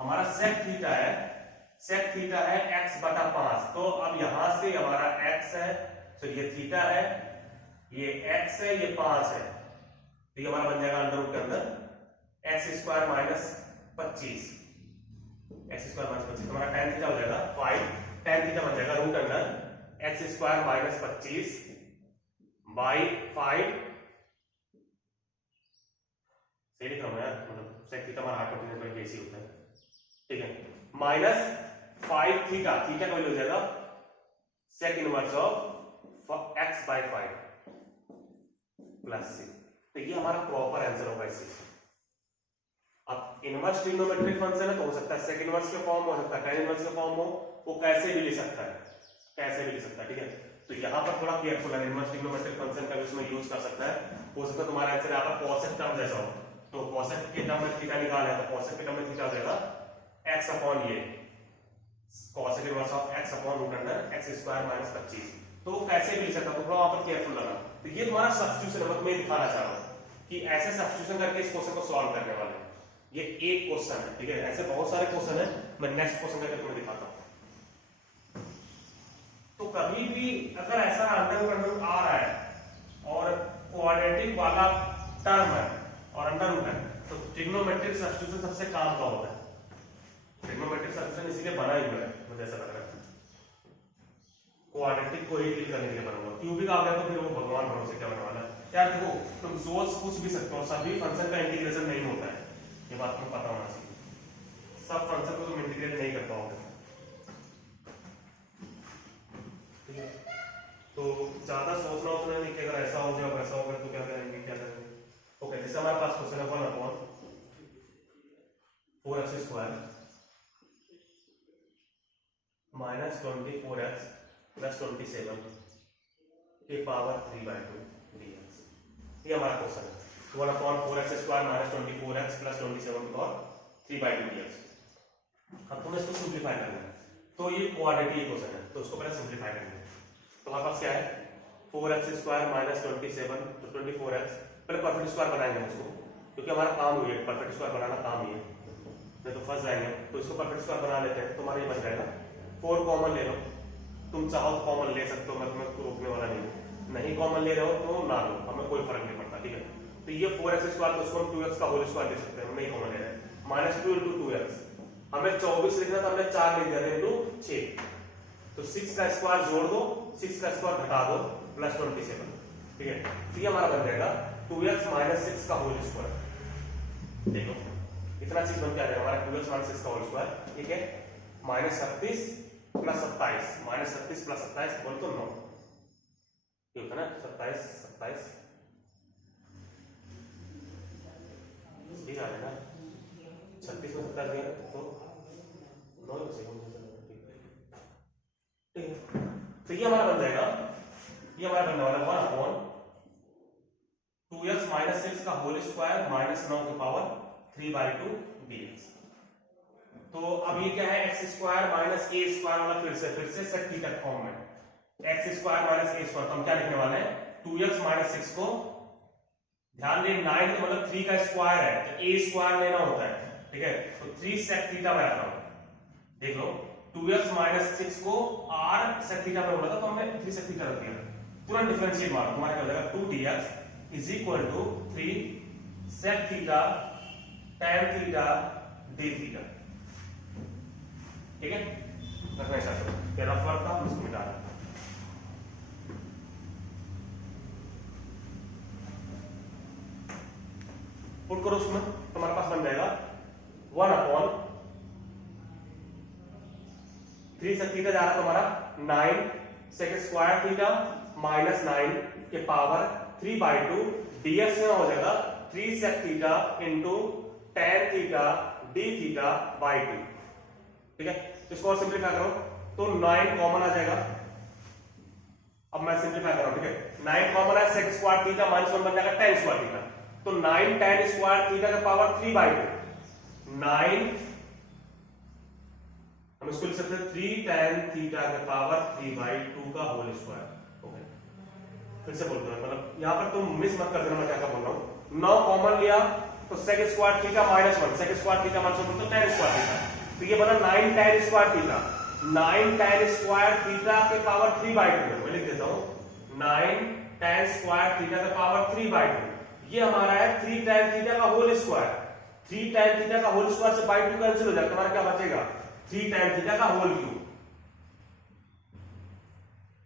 हमारा सेक थीटा है x बटा 5। तो अब यहां से हमारा x है, तो ये थीटा है, ये x है, ये 5 है, तो ये हमारा बन जाएगा अंडर रूट के अंदर x स्क्वायर माइनस 25, हमारा tan थीटा हो जाएगा 5, tan थीटा बन जाएगा root under x square minus 25 by 5, सही लिख रहा हूं यार, मतलब सेक थीटा हमारा हाफ कोटिनेट कैसे होता है, ठीक है, माइनस 5 थीटा का वैल्यू हो जाएगा sec inverse of x by 5 plus c। तो ये हमारा प्रॉपर आंसर होगा इस चीज। अब इनवर्स ट्रिग्नोमेट्रिक फंक्शन है तो हो सकता है सेक इनवर्स के फॉर्म हो सकता है, tan इनवर्स के फॉर्म हो, वो कैसे भी ले सकता है, ठीक है। तो यहाँ पर थोड़ा केयरफुल है, इनवर्स ट्रिग्नोमेट्रिक फंक्शन का भी उसमें यूज कर सकता है। हो सकता है तुम्हारा आंसर यहाँ पर cosec टर्म जैसा हो, तो cosec के टर्म में थीटा निकालना है तो cosec के टर्म में थीटा हो जाएगा x अपॉन ये cosec inverse of x upon root under x square minus 25, तो कैसे भी ले सकता, तो थोड़ा वहां पर केयरफुल रहना। तो ये तुम्हारा सब्स्टिट्यूशन है, मैं दिखाना चाह रहा हूं कि ऐसे सब्स्टिट्यूशन करके इस क्वेश्चन को सॉल्व करने वाले हैं। ये एक क्वेश्चन है, ठीक है, ऐसे बहुत सारे क्वेश्चन है, मैं नेक्स्ट क्वेश्चन करके तुम्हें दिखाता हूं। तो कभी भी अगर ऐसा अंडर रूट आ रहा है और क्वाड्रेटिक वाला टर्म है और अंडर रूट है, तो ट्रिग्नोमेट्रिक सब्स्टिट्यूशन सबसे काम का होता है। ट्रिग्नोमेट्रिक सब्स्टिट्यूशन इसीलिए बना ही हुआ है, मुझे ऐसा लग रहा है, क्वाड्रेटिक को ही डील करने के लिए बना हुआ। क्यूबिक आ गया तो फिर वो भगवान भरोसे क्या बनने वाला है यार। देखो तुम सोच कुछ भी सकते हो, सभी फंक्शन का इंटीग्रेशन नहीं होता है, ये बात तुम्हें पता होना चाहिए। सब फंक्शन को तुम इंटीग्रेट नहीं कर पाओगे, तो ज्यादा सोचना उतना नहीं कि अगर ऐसा हो गया वैसा हो गया तो क्या करेंगे। ओके, जैसे हमारे पास क्वेश्चन है 1 upon 4x square minus 24x plus 27 के पावर 3/2 dx। ये हमारा क्वेश्चन है 1 upon 4x square minus 24x plus 27 की पावर 3/2 dx। अब तुम्हें इसको सिंप्लीफाई करना है, तो ये क्वाड्रेटिक क्वेश्चन है, तो उसको पहले सिंप्लीफाई करेंगे। तो हमारे पास क्या है 4x स्क्वायर माइनस 27, तो 24x, पहले परफेक्ट स्क्वायर बनाएंगे उसको, क्योंकि हमारा काम हुई है परफेक्ट स्क्वायर बनाना, काम ही है, नहीं तो फंस जाएंगे। तो इसको परफेक्ट स्क्वायर बना लेते हैं, तुम्हारा ये बन जाएगा 4 कॉमन ले लो, तुम चाहो तो कॉमन ले सकते हो, मैं तुम्हें रोकने वाला नहीं हूँ, नहीं कॉमन ले रहे हो तो ना लो, हमें कोई फर्क नहीं पड़ता, ठीक है। तो ये 4x स्क्वायर, तो उसको हम 2x का होल स्क्वायर ले सकते हैं, हम नहीं कॉमन ले रहे हैं, माइनस 2 इंटू 2x, हमें 24 लिखना था, हमने 4 लिख दिया इंटू 6, तो 6 का स्क्वायर जोड़ दो, 6 का स्क्वायर घटा दो, प्लस 27, ठीक है। तो ये हमारा बन जाएगा 2x माइनस 6 का होल स्क्वायर। देखो इतना चीज बन के आ जाएगा हमारा 2x माइनस 6 का होल स्क्वायर, ठीक है, माइनस 36 प्लस 27, माइनस 36 प्लस 27 बोल तो 9, ये होता है ना 27 ठीक आ जाएगा, 36 में 27 दिया तो 9 से ठीक है। तो ये हमारा बन जाएगा, ये हमारा बनने वाला 1 अपॉन 2x माइनस 6 का होल स्क्वायर माइनस 9 की पावर 3/2 dx। तो अब ये क्या है x square minus a square वाला फिर से सेक थीटा फॉर्म में, x square minus a square, तो हम क्या लिखने वाले हैं 2x माइनस 6 को, ध्यान दें 9 का मतलब 3 का स्क्वायर है, तो a स्क्वायर लेना होता है, ठीक है, तो 3 सेक थीटा में आता हूं, देख लो 2x माइनस 6 को r सेक थीटा में बोला था, तो हमने 3 सेक थीटा रख दिया, तुरंत डिफरेंशिएट मारो, तुम्हारा क्या हो जाएगा 2dx is equal to 3 sec theta tan theta d theta, ठीक है। रखना स्टार्ट करो, ये रफ वर्क था, इसको मिटा दो, पुट करो उसमें, तुम्हारे पास बन जाएगा 1 अपॉन 3 सेक थीटा जा रहा है तुम्हारा 9 सेक स्क्वायर थीटा माइनस 9 के पावर 3/2 dx में हो जाएगा 3 sec theta into tan theta d theta by 2, ठीक है। इसको और सिंप्लीफाई करो, तो 9 कॉमन आ जाएगा। अब मैं सिंप्लीफाई कर रहा हूं, ठीक है। 9 कॉमन है, sec स्क्वायर थीटा माइनस 1 बन जाएगा tan स्क्वायर थीटा। तो 9 tan स्क्वायर थीटा का पावर 3/2, 9 हम इसको लिख सकते हैं 3 tan थीटा का पावर 3/2 का होल स्क्वायर। ओके, फिर से बोलते हैं, मतलब यहां पर तुम मिस मत कर देना मैं क्या क्या बोल रहा हूं। 9 कॉमन लिया तो sec square theta minus 1, sec square theta minus 1 तो tan स्क्वायर थीटा, तो ये बना 9 tan square theta. 9 tan square theta के पावर 3/2, मैं लिख देता हूं 9 tan स्क्वायर थीटा का पावर 3/2। ये हमारा है 3 tan थीटा का होल स्क्वायर। 3 tan थीटा का होल स्क्वायर से 2 कैंसिल हो जाएगा, तुम्हारा क्या बचेगा 3 tan थीटा का होल क्यूब।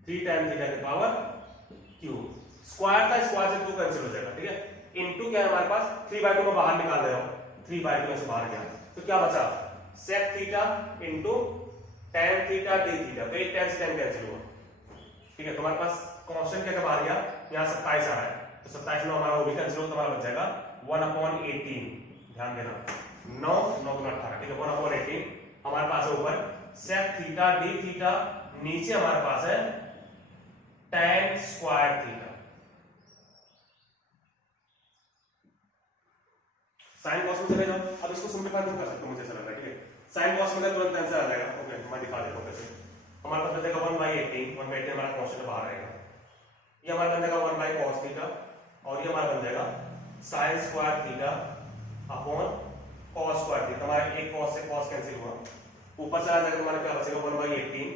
3 tan थीटा के पावर क्यूब, स्क्वायर का स्क्वायर से 2 कैंसिल हो जाएगा, ठीक है। इनटू क्या है हमारे पास 3/2 में बाहर निकाल दे रहा हूं, 3/2 में से बाहर गया तो क्या बचा sec theta into tan theta d theta, तो एक tan से tan कैंसिल हुआ, ठीक है। तुम्हारे पास कांस्टेंट क्या बाहर गया, यहां 27 आ रहा है, तो 27 में हमारा वो भी कैंसिल हो, तुम्हारा बच जाएगा 1/18। ध्यान देना 9 9 गुना 18, ठीक है। 1/18 हमारे पास है ऊपर sec थीटा d थीटा, नीचे हमारे पास है tan square theta. Sine cos में चले जाओ, अब इसको सिंपलीफाई तुम कर सकते हो, मुझे ऐसा लग रहा है, ठीक है। साइन कॉस में तुरंत आंसर आ जाएगा। ओके, मैं दिखा देता हूं कैसे। हमारे पास बचेगा 1/18, 1/18 हमारा कांस्टेंट बाहर आएगा, ये हमारा बन जाएगा 1/cos थीटा, और ये हमारा बन जाएगा sin square theta upon cos square theta. हमारा एक cos से cos कैंसिल हुआ, ऊपर चला जाएगा, हमारा क्या बचेगा 1/18,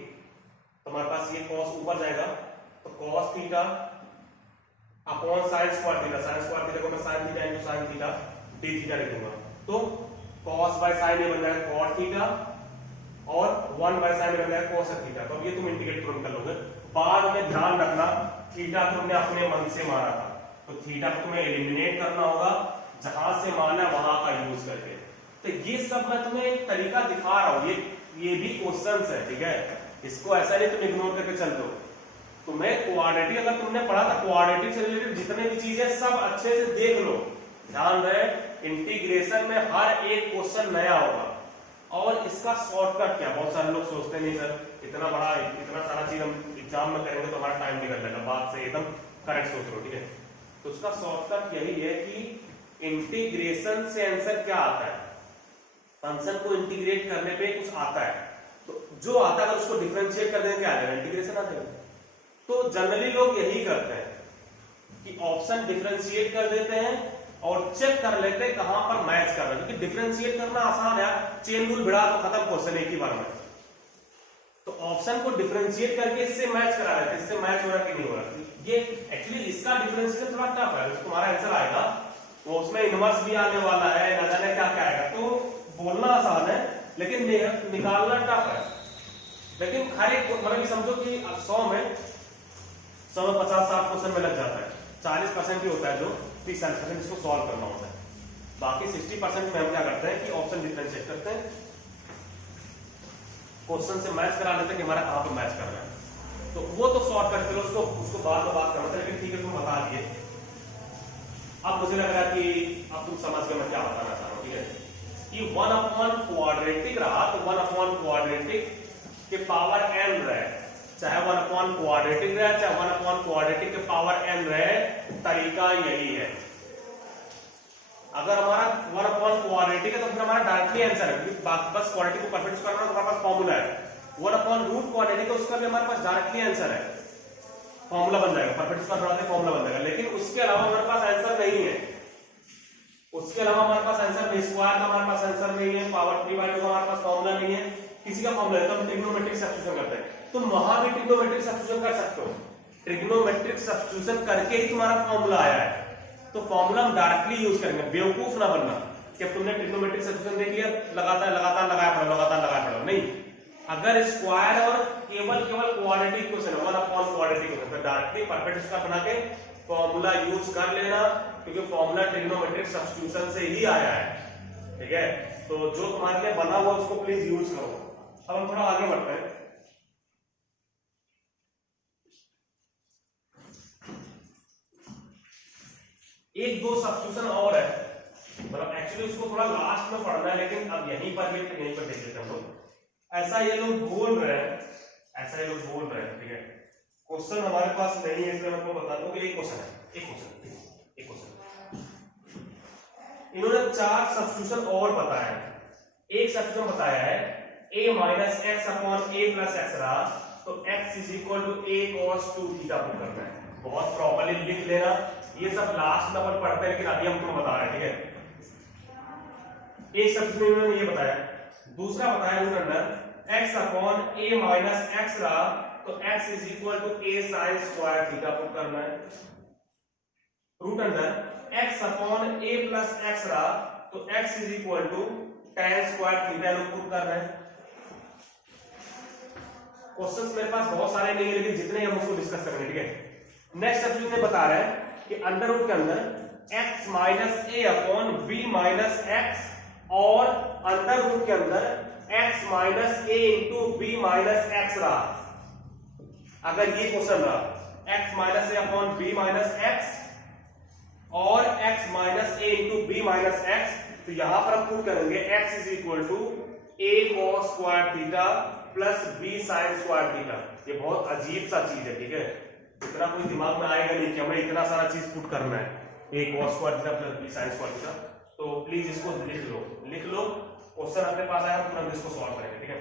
तो हमारे पास ये cos ऊपर जाएगा, तो cos theta upon sin square theta. sin square theta को मैं sin theta into sin theta d theta लिख दूंगा, तो cos बाय sin ये बन जाएगा cot थीटा, और 1/sin बन जाएगा cos थीटा। तो अब ये तुम इंटीग्रेट तुरंत कर लोगे। बाद में ध्यान रखना थीटा तुमने अपने मन से मारा था, तो थीटा को तुम्हें एलिमिनेट करना होगा, जहां से माना वहां का यूज करके। तो ये सब मैं तुम्हें एक तरीका दिखा रहा हूं, ये भी क्वेश्चंस है, ठीक है। इसको ऐसा नहीं तुम इग्नोर करके चलते हो। तुम्हें क्वाड्रेटिक अगर तुमने पढ़ा था, क्वाड्रेटिक से रिलेटेड जितने भी चीजें सब अच्छे से देख लो। ध्यान रहे इंटीग्रेशन में हर एक क्वेश्चन नया होगा, और इसका शॉर्टकट क्या, बहुत सारे लोग सोचते नहीं सर इतना सारा चीज हम एग्जाम में करेंगे तो हमारा टाइम निकल जाएगा, बात से एकदम करेक्ट सोच रहे हो, ठीक है। तो उसका शॉर्टकट यही है कि इंटीग्रेशन से आंसर क्या आता है, फंक्शन को इंटीग्रेट करने पे कुछ आता है, तो जो आता है अगर उसको डिफरेंशिएट कर देंगे क्या आ जाएगा, इंटीग्रेशन आ जाएगा। तो जनरली लोग यही करते हैं कि ऑप्शन डिफरेंशिएट कर देते हैं और चेक कर लेते हैं कहां पर मैच कर रहा है, क्योंकि डिफरेंशिएट करना आसान है, चेन रूल भिड़ा तो खत्म क्वेश्चन एक ही बार में। तो ऑप्शन को डिफरेंशिएट करके इससे मैच करा लेते हैं, इससे मैच हो रहा कि नहीं हो रहा। ये एक्चुअली इसका डिफरेंशिएशन थोड़ा टफ है, तो तुम्हारा आंसर आएगा वो उसमें इनवर्स भी आने वाला है, ना जाने क्या क्या आएगा, तो बोलना आसान है लेकिन निकालना टफ है। लेकिन हर एक मतलब समझो कि 100 में 50-60 क्वेश्चन में लग जाता है, 40% ही होता है जो 30% इसको सॉल्व करना होता है, बाकी 60% में हम क्या करते हैं कि ऑप्शन डिफरेंशिएट करते हैं, क्वेश्चन से मैच करा लेते हैं कि हमारा कहां पे मैच कर रहा है। तो वो तो शॉर्टकट, चलो उसको बाद में बात करना था, लेकिन ठीक है तुम बता दिए। अब मुझे लग रहा है कि अब तुम समझ गए मैं क्या बताना चाह रहा हूं, ठीक है। कि 1/क्वाड्रेटिक रहा तो 1/क्वाड्रेटिक के पावर n रहे, चाहे 1/क्वाड्रेटिक रहे चाहे 1/क्वाड्रेटिक के पावर n रहे, तरीका यही है। अगर हमारा 1/क्वाड्रेटिक है तो फिर हमारा डायरेक्टली आंसर है, बस क्वाड्रेटिक को परफेक्ट करना तो हमारे पास फॉर्मूला है। 1/√क्वाड्रेटिक है उसका भी हमारे पास डायरेक्टली आंसर है, फॉर्मूला बन जाएगा, परफेक्ट स्क्वायर बनाते फॉर्मूला बन जाएगा। लेकिन उसके अलावा हमारे पास आंसर नहीं है, उसके अलावा हमारे पास आंसर नहीं, स्क्वायर का हमारे पास आंसर नहीं है, पावर 3/2 का हमारे पास फॉर्मूला नहीं है, किसी का फॉर्मूला है तो हम ट्रिग्नोमेट्रिक सब्स्टिट्यूशन करते हैं। तुम वहां भी ट्रिग्नोमेट्रिक सब्स्टिट्यूशन कर सकते हो, ट्रिग्नोमेट्रिक सब्स्टिट्यूशन करके ही तुम्हारा फॉर्मूला आया है, तो फॉर्मूला हम डायरेक्टली यूज करेंगे। बेवकूफ ना बनना कि अब तुमने ट्रिग्नोमेट्रिक सब्स्टिट्यूशन देख लिया लगातार लगाया पड़ो, नहीं। अगर स्क्वायर और केवल क्वाड्रेटिक क्वेश्चन है, 1/क्वाड्रेटिक क्वेश्चन, तो डायरेक्टली परफेक्ट स्क्वायर बना के फॉर्मूला यूज कर लेना, क्योंकि फॉर्मूला ट्रिग्नोमेट्रिक सब्स्टिट्यूशन से ही आया है, ठीक है। तो जो तुम्हारे लिए बना हुआ उसको प्लीज यूज करो। अब हम थोड़ा आगे बढ़ते हैं। एक दो सब्स्टिट्यूशन और है, मतलब एक्चुअली उसको थोड़ा लास्ट में पढ़ना है, लेकिन अब यहीं पर देख लेते हैं हम लोग। ऐसा ये लोग बोल रहे हैं ऐसा ये लोग बोल रहे हैं, ठीक है। क्वेश्चन हमारे पास नहीं है इसलिए मैं आपको बता दूं कि एक क्वेश्चन है, एक क्वेश्चन इन्होंने 4 सब्स्टिट्यूशन और बताया है। एक सब्स्टिट्यूशन बताया है a minus X upon a plus X रहा, तो x is equal to a cos 2 theta put करना है। बहुत प्रॉपर्ली लिख लेना, ये सब लास्ट में अपन पढ़ते हैं लेकिन अभी हम तुमको बता रहे हैं, ठीक है। एक सब्स्टिट्यूशन इन्होंने ये बताया। दूसरा बताया root under x upon a minus X रहा, तो x is equal to a sin square theta put करना है। Root under x upon a plus X रहा, तो x is equal to tan square theta लोग पुट कर रहे हैं। क्वेश्चंस मेरे पास बहुत सारे नहीं है लेकिन जितने हम उसको डिस्कस करेंगे, ठीक है। नेक्स्ट सब्स्टिट्यूट में बता रहा है कि अंडर रूट के अंदर x minus a upon b minus X और अंडर रूट के अंदर x minus a into b minus X रहा। अगर ये क्वेश्चन रहा x minus a upon b minus X और x minus a into b minus X, तो यहां पर हम प्रूव करेंगे x is equal to a cos square theta plus b sin square theta. ये बहुत अजीब सा चीज है, ठीक है। इतना कोई दिमाग में आएगा नहीं कि हमें इतना सारा चीज पुट करना है, a cos square theta plus b sin square theta. तो प्लीज इसको लिख लो, क्वेश्चन अपने पास आएगा तुरंत इसको सॉल्व करेंगे, ठीक है।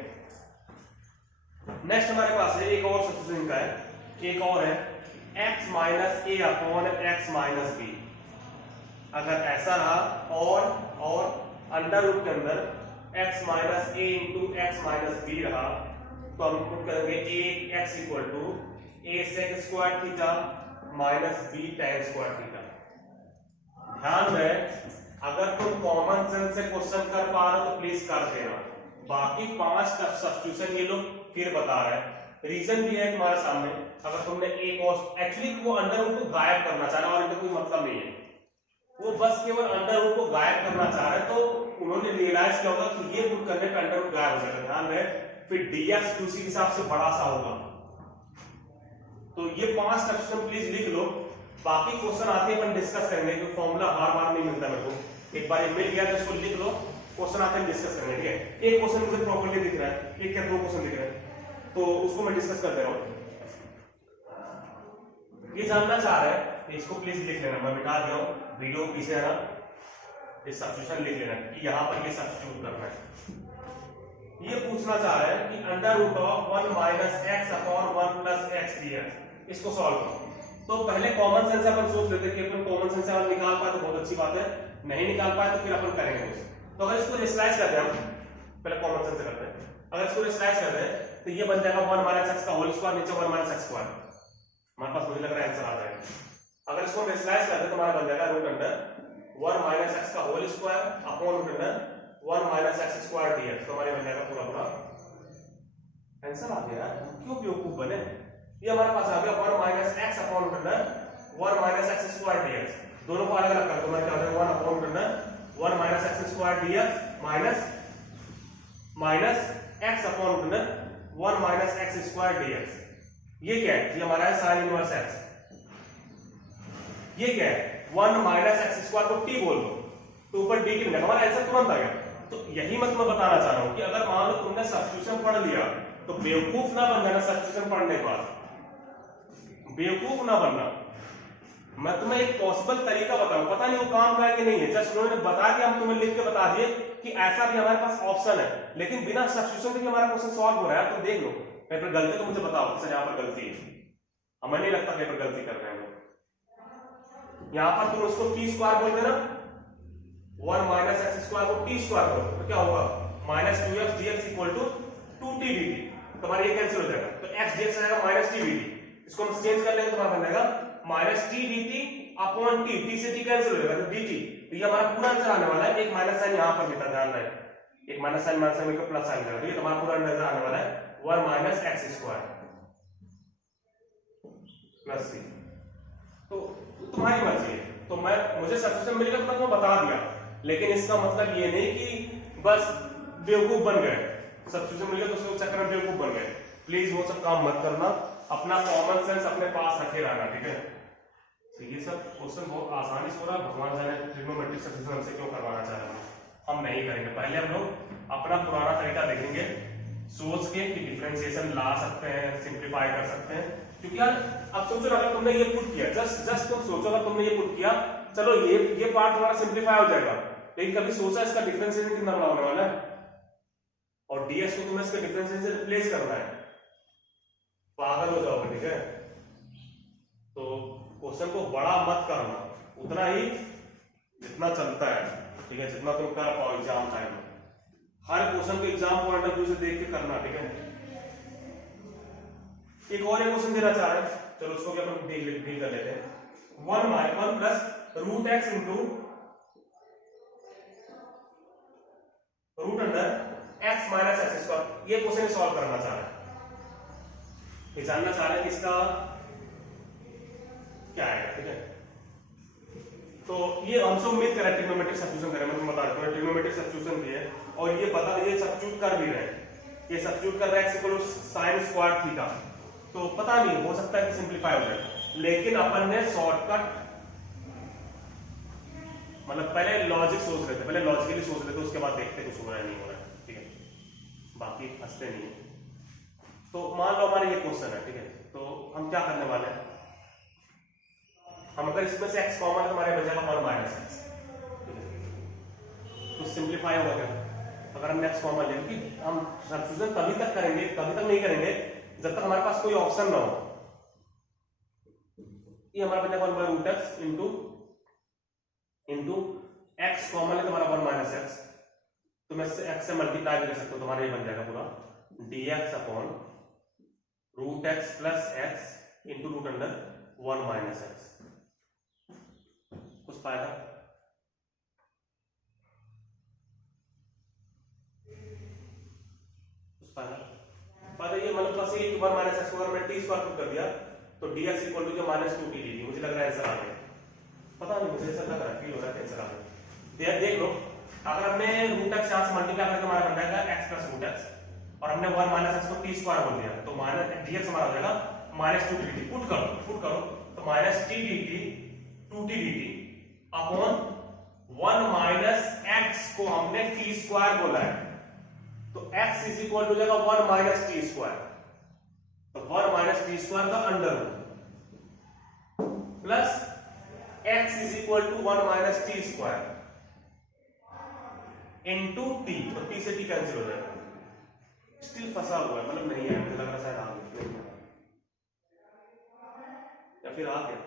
नेक्स्ट हमारे पास है एक और सब्स्टिट्यूशन का है, एक और है x minus a upon x minus b। अगर ऐसा रहा और अंडर रूट के अंदर x minus a into X minus b रहा, तो हम पुट करेंगे a x equal to a sec square theta minus b tan square theta. ध्यान रहे अगर तुम कॉमन सेंस से क्वेश्चन कर पा रहे हो तो प्लीज कर देना। बाकी 5 सब्स्टिट्यूशन ये लोग फिर बता रहे हैं, रीजन भी है तुम्हारे सामने। अगर तुमने एक और एक्चुअली वो अंडर रूट को गायब करना चाह रहा है और इनका कोई मतलब नहीं है, वो बस केवल अंडर रूट को गायब करना चाह रहे हैं, तो उन्होंने रियलाइज किया होगा कि ये पुट करने पे अंडर रूट गायब हो जाएगा। ध्यान रहे फिर dx उसी के हिसाब से बड़ा सा होगा। तो ये 5 सब्स्टिट्यूशन प्लीज लिख लो, बाकी क्वेश्चन आते हैं अपन डिस्कस करेंगे, क्योंकि फॉर्मूला हर बार नहीं मिलता मेरे को। एक बार ये मिल गया तो इसको लिख लो, क्वेश्चन आते हैं डिस्कस करेंगे, ठीक है। एक क्वेश्चन मुझे प्रॉपर्ली दिख रहा है, एक या 2 क्वेश्चन दिख रहे हैं, तो उसको मैं डिस्कस कर दे रहा हूं। ये जानना चाह रहे हैं तो इसको प्लीज लिख लेना, मैं मिटा दे रहा हूं, वीडियो को पीछे है ना, ये सब्स्टिट्यूशन लिख लेना कि यहां पर ये सब्स्टिट्यूट करना है। ये पूछना चाह रहे हैं कि under root of 1 minus X upon 1 plus X dx, इसको सॉल्व करो। तो पहले कॉमन सेंस अपन सोच लेते हैं कि अपन कॉमन सेंस से निकाल पाए तो बहुत अच्छी बात है, नहीं निकाल पाए तो फिर अपन करेंगे कुछ। तो अगर इसको रेशनलाइज करते हैं, हम पहले कॉमन सेंस से करते हैं, अगर इसको रेशनलाइज करते हैं तो ये बन जाएगा 1 माइनस एक्स का होल स्क्वायर, नीचे 1 माइनस एक्स स्क्वायर। हमारे पास मुझे लग रहा है आंसर आ जाएगा। अगर इसको रेशनलाइज करते हैं तो हमारा बन जाएगा रूट अंडर 1 माइनस एक्स का whole square upon root under 1 minus X square dx, तो हमारे बन जाएगा पूरा आंसर आ गया। क्यों बेवकूफ बने, ये हमारे पास आ गया 1 minus X upon root under 1 minus X square dx। दोनों को अलग अलग कर दो, मैं क्या हो जाएगा 1 upon root under 1 minus X square dx minus x upon root under 1 minus X square dx। ये क्या है, ये हमारा है sin इनवर्स x। ये क्या है 1 माइनस एक्स स्क्वायर को t बोल दो तो ऊपर d की, हमारा आंसर तुरंत आ गया। तो यही मैं तुम्हें बताना चाह रहा हूं कि अगर मान लो तुमने सब्स्टिट्यूशन पढ़ लिया तो बेवकूफ ना बन जाना। सब्स्टिट्यूशन पढ़ने के बाद बेवकूफ ना बनना। मैं तुम्हें एक पॉसिबल तरीका बताऊं, पता नहीं वो काम का है कि नहीं है, जस्ट उन्होंने बता दिया, हम तुम्हें लिख के बता दिए कि ऐसा भी हमारे पास ऑप्शन है, लेकिन बिना सब्स्टिट्यूशन के हमारा क्वेश्चन सॉल्व हो रहा है। तो देख लो पेपर गलती तो मुझे बताओ सर यहाँ पर गलती है, हमें नहीं लगता पेपर गलती कर रहे हैं लोग। यहाँ पर तुम उसको टी स्क्वायर बोल देना, 1 माइनस एक्स स्क्वायर को टी स्क्वायर करो तो क्या होगा minus 2x dx equal to 2t dt। तुम्हारा ये कैंसिल हो जाएगा, तो x dx आएगा माइनस t dt। इसको हम चेंज कर लेंगे, तुम्हारा बन जाएगा minus t dt upon t, t से t कैंसिल हो जाएगा तो dt। तो ये हमारा पूरा आंसर आने वाला है। एक माइनस साइन यहाँ पर भी था, ध्यान रहे, एक माइनस साइन मिलकर प्लस साइन करेगा, तो ये तुम्हारा पूरा आंसर आने वाला है 1 minus X square plus c। तो तुम्हारी मर्जी है, तो मुझे सब्स्टिट्यूशन मिल गया तो मैं बता दिया, लेकिन इसका मतलब ये नहीं कि बस बेवकूफ बन गए। सब्स्टिट्यूशन मिल गया तो उसके चक्कर में बेवकूफ बन गए। प्लीज वो सब काम मत करना, अपना कॉमन सेंस अपने पास रखे रहना, ठीक है। तो ये सब क्वेश्चन बहुत आसानी से हो रहा है, भगवान जाने ट्रिग्नोमेट्रिक सब्स्टिट्यूशन हमसे क्यों करवाना चाह रहे हैं, हम नहीं करेंगे। पहले हम लोग अपना पुराना तरीका देखेंगे सोच के कि डिफरेंशिएशन ला सकते हैं, सिंप्लीफाई कर सकते हैं। क्योंकि यार अब सोचो अगर तुमने ये पुट किया, जस्ट तुम सोचो अगर तुमने ये पुट किया, चलो ये पार्ट तुम्हारा सिंप्लीफाई हो जाएगा, लेकिन कभी सोचा इसका डिफरेंशिएशन कितना बड़ा होने वाला है, और ds को तुम्हें इसके डिफरेंशिएशन से रिप्लेस करना है, पागल हो जाओगे। ठीक है, तो क्वेश्चन को बड़ा मत करना, उतना ही जितना चलता है, ठीक है, जितना तुम कर पाओ एग्जाम टाइम में। हर क्वेश्चन को एग्जाम पॉइंट ऑफ व्यू से देख के करना। ठीक है, एक और क्वेश्चन देना चाह रहे हैं, चलो उसको भी अपन डील कर लेते हैं। 1 plus root X into root under X minus X square, ये क्वेश्चन सॉल्व करना चाह रहे हैं, ये जानना चाह रहे हैं कि इसका क्या आएगा। ठीक है, तो ये हमसे उम्मीद करें ट्रिग्नोमेट्रिक सब्स्टिट्यूशन करें, मैं तुम्हें बता देता हूं ट्रिग्नोमेट्रिक सब्स्टिट्यूशन की है, और ये बता ये सब्स्टिट्यूट कर भी रहे हैं, ये सब्स्टिट्यूट कर रहे हैं X equal to sin square theta, तो पता नहीं हो सकता है कि सिंप्लीफाई हो जाए, लेकिन अपन ने शॉर्टकट मतलब पहले लॉजिक सोच रहे थे, पहले लॉजिकली सोच रहे थे, उसके बाद देखते कुछ हो रहा है नहीं हो रहा है। ठीक है, बाकी फंसते नहीं है। तो मान लो हमारे ये क्वेश्चन है, ठीक है, तो हम क्या करने वाले हैं, हम अगर इसमें से x कॉमन है तो हमारे बचेगा 1 माइनस एक्स, तो सिंप्लीफाई हो गया। अगर हम x कॉमन लें, क्योंकि हम सब्स्टिट्यूशन तभी तक करेंगे, तभी तक नहीं करेंगे जब तक हमारे पास कोई ऑप्शन ना हो। ये हमारा बचेगा 1 by root X into X common है तो हमारा 1 माइनस एक्स, तो मैं x से मल्टीप्लाई भी कर सकता हूं, तुम्हारा ये बन जाएगा पूरा dx upon root X plus X into root under 1 minus X. कुछ फायदा? कुछ फायदा ये मतलब बस ये 1 माइनस एक्स को अगर मैं टी स्क्वायर कर दिया तो dx equal to minus 2t dt, मुझे लग रहा है आंसर आ गया, पता नहीं मुझे ऐसा लग रहा है, फील हो रहा है आंसर आ गया। देख लो, अगर हमने रूट एक्स यहां से मल्टीप्लाई करके हमारा बन जाएगा x प्लस रूट एक्स, और हमने 1 माइनस एक्स को टी स्क्वायर बोल दिया, तो माइनस dx हमारा हो जाएगा माइनस 2t dt। पुट करो तो minus t dt 2t dt upon 1 minus x को हमने t स्क्वायर बोला है, तो x इज इक्वल टू जाएगा 1 माइनस टी स्क्वायर, तो 1 माइनस टी स्क्वायर का under root plus x is equal to 1 minus T square into t, तो t से t कैंसिल हो जाएगा। स्टिल फंसा हुआ है, मतलब नहीं है, मुझे लग रहा है शायद आ गया या फिर आ गया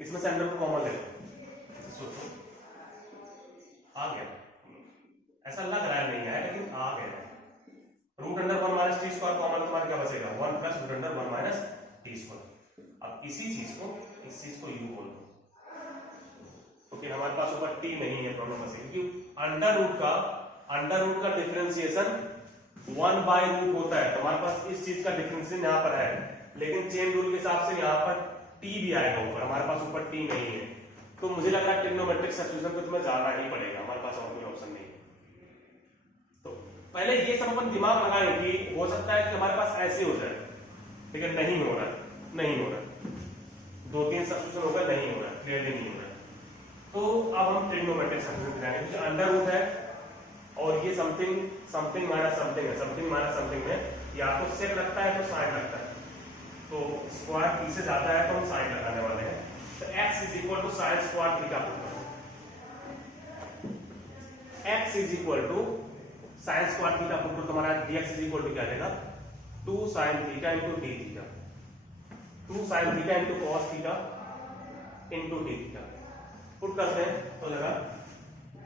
इसमें से अंडर को कॉमन ले लो, सोचो आ गया, ऐसा लग रहा है नहीं है लेकिन आ गया। Root under 1 minus T square common, तुम्हारा क्या बचेगा 1 plus root under 1 minus T square. अब इस चीज को u बोल दो, क्योंकि हमारे पास ऊपर t नहीं है प्रॉब्लम बस, क्योंकि अंडर रूट का डिफरेंशिएशन 1 बाय रूट होता है, तो हमारे पास इस चीज का डिफरेंशिएशन यहाँ पर है, लेकिन चेन रूल के हिसाब से यहाँ पर t भी आएगा ऊपर, हमारे पास ऊपर t नहीं है, तो मुझे लग रहा है ट्रिग्नोमेट्रिक सब्स्टिट्यूशन को तुम्हें जाना ही पड़ेगा, हमारे पास और कोई ऑप्शन नहीं है। तो पहले ये सब अपन दिमाग लगाएं कि हो सकता है कि हमारे पास ऐसे हो जाए, लेकिन नहीं हो रहा, 2-3 सब्स्टिट्यूशन होगा, नहीं हो रहा, क्लियरली नहीं हो रहा। तो अब हम ट्रिग्नोमेट्रिक सब्स्टिट्यूशन करेंगे, क्योंकि अंडर रूट है और ये समथिंग माइनस समथिंग में या तो सेक लगता है तो साइन लगता है, तो स्क्वायर t से जाता है तो हम साइन लगाने वाले हैं, तो x is equal to sine square theta put करो, x is equal to sine square theta put करो, तुम्हारा dx इज इक्वल टू क्या आएगा 2 sin theta into d theta, 2 sin theta into cos theta into d theta. Put करते हैं तो लगा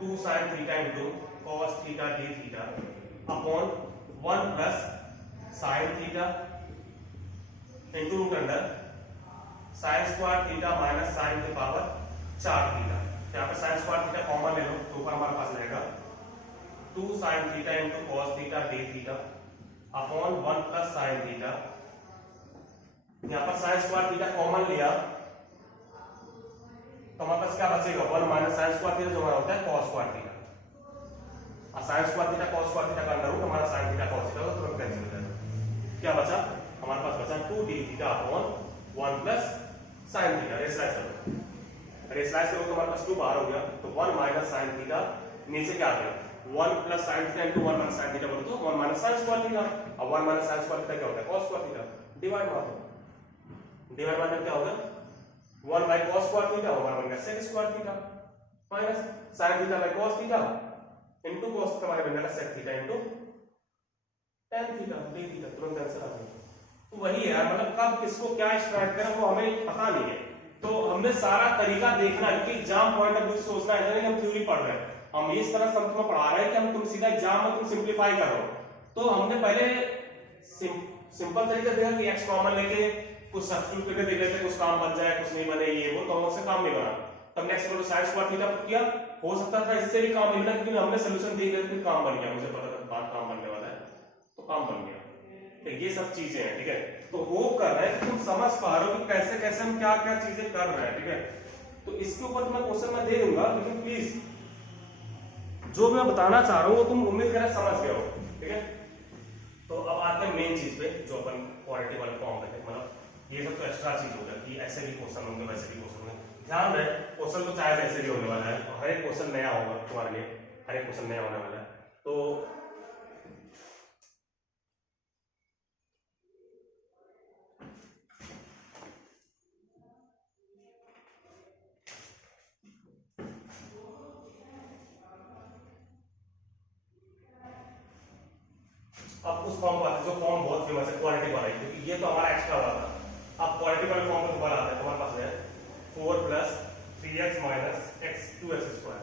2 sin theta into cos theta d theta upon 1 plus sin theta into root under sin square theta minus sin की power 4 theta. यहाँ पे sin square theta common ले लो तो ऊपर हमारे पास रहेगा 2 sin theta into cos theta d theta upon 1 plus sin theta. यहाँ पर sin स्क्वायर थीटा कॉमन लिया तो हमारे पास क्या बचेगा 1 माइनस sin स्क्वायर थीटा जो हमारा होता है cos स्क्वायर थीटा, और sin square theta cos square theta का अंडर रूट हमारा sin थीटा cos थीटा तो तुरंत कैंसिल हो जाएगा। क्या बचा हमारे पास बचा 2d theta upon 1 plus sin theta. Rationalise करो तो हमारे पास 2 बाहर हो गया, तो 1 माइनस sin थीटा नीचे क्या आ गया 1 plus sine theta into 1 minus sine theta बोलो तो 1 माइनस साइन स्क्वायर थीटा। अब 1 माइनस साइन स्क्वायर थीटा क्या होता है cos स्क्वायर थीटा। डिवाइड मार दो, डिवाइड मारने क्या होगा 1 बाय cos स्क्वायर थीटा, 1 बन गया sec square theta minus sin theta by cos theta into cos theta हमारे बन जाएगा sec theta into tan theta d theta. तुरंत आंसर आ गया। तो वही है यार, मतलब कब किसको क्या स्ट्राइक करना वो हमें पता नहीं है। तो हमने सारा तरीका देखना है कि एग्जाम पॉइंट ऑफ व्यू सोचना है, नहीं हम थ्योरी पढ़ रहे हैं, हम इस तरह से तुम्हें पढ़ा रहे हैं कि हम तुम सीधा एग्जाम में तुम सिंपलीफाई कर रहे हो। तो हमने पहले सिंपल तरीका देखा कि x कॉमन लेके कुछ सब्स्टिट्यूट करके देख लेते कुछ काम बन जाए कुछ नहीं बने ये वो, तो हमसे काम नहीं बना। तब नेक्स्ट बोलो sin स्क्वायर थीटा पुट किया, हो सकता था इससे भी काम मिलना, क्योंकि हमने सॉल्यूशन देख लिया फिर काम बन गया, मुझे पता था बात काम बनने वाला है तो काम बन गया। तो ये सब चीजें हैं, ठीक है। तो होप कर रहे हैं कि तुम समझ पा रहे हो कि कैसे कैसे हम क्या क्या चीजें कर रहे हैं, ठीक है। तो इसके ऊपर मैं क्वेश्चन में दे दूंगा, लेकिन प्लीज जो मैं बताना चाह रहा हूँ वो तुम उम्मीद करें समझ गए हो, ठीक है। तो अब आते हैं मेन चीज पे जो अपन क्वाड्रेटिक वाले फॉर्म करते हैं। मतलब ये सब तो एक्स्ट्रा चीज हो गया कि ऐसे भी क्वेश्चन होंगे वैसे भी क्वेश्चन होंगे। ध्यान रहे क्वेश्चन तो चाहे ऐसे भी होने वाला है, तो हर एक क्वेश्चन नया होगा तुम्हारे लिए, हर एक क्वेश्चन नया होने वाला है। तो अब उस फॉर्म पर जो फॉर्म बहुत फेमस है क्वाड्रेटिक वाला, क्योंकि ये तो हमारा एक्स्ट्रा वाला था। अब क्वाड्रेटिक वाले फॉर्म पर दोबारा आता है, तुम्हारे पास है 4 plus 3x minus x 2x square.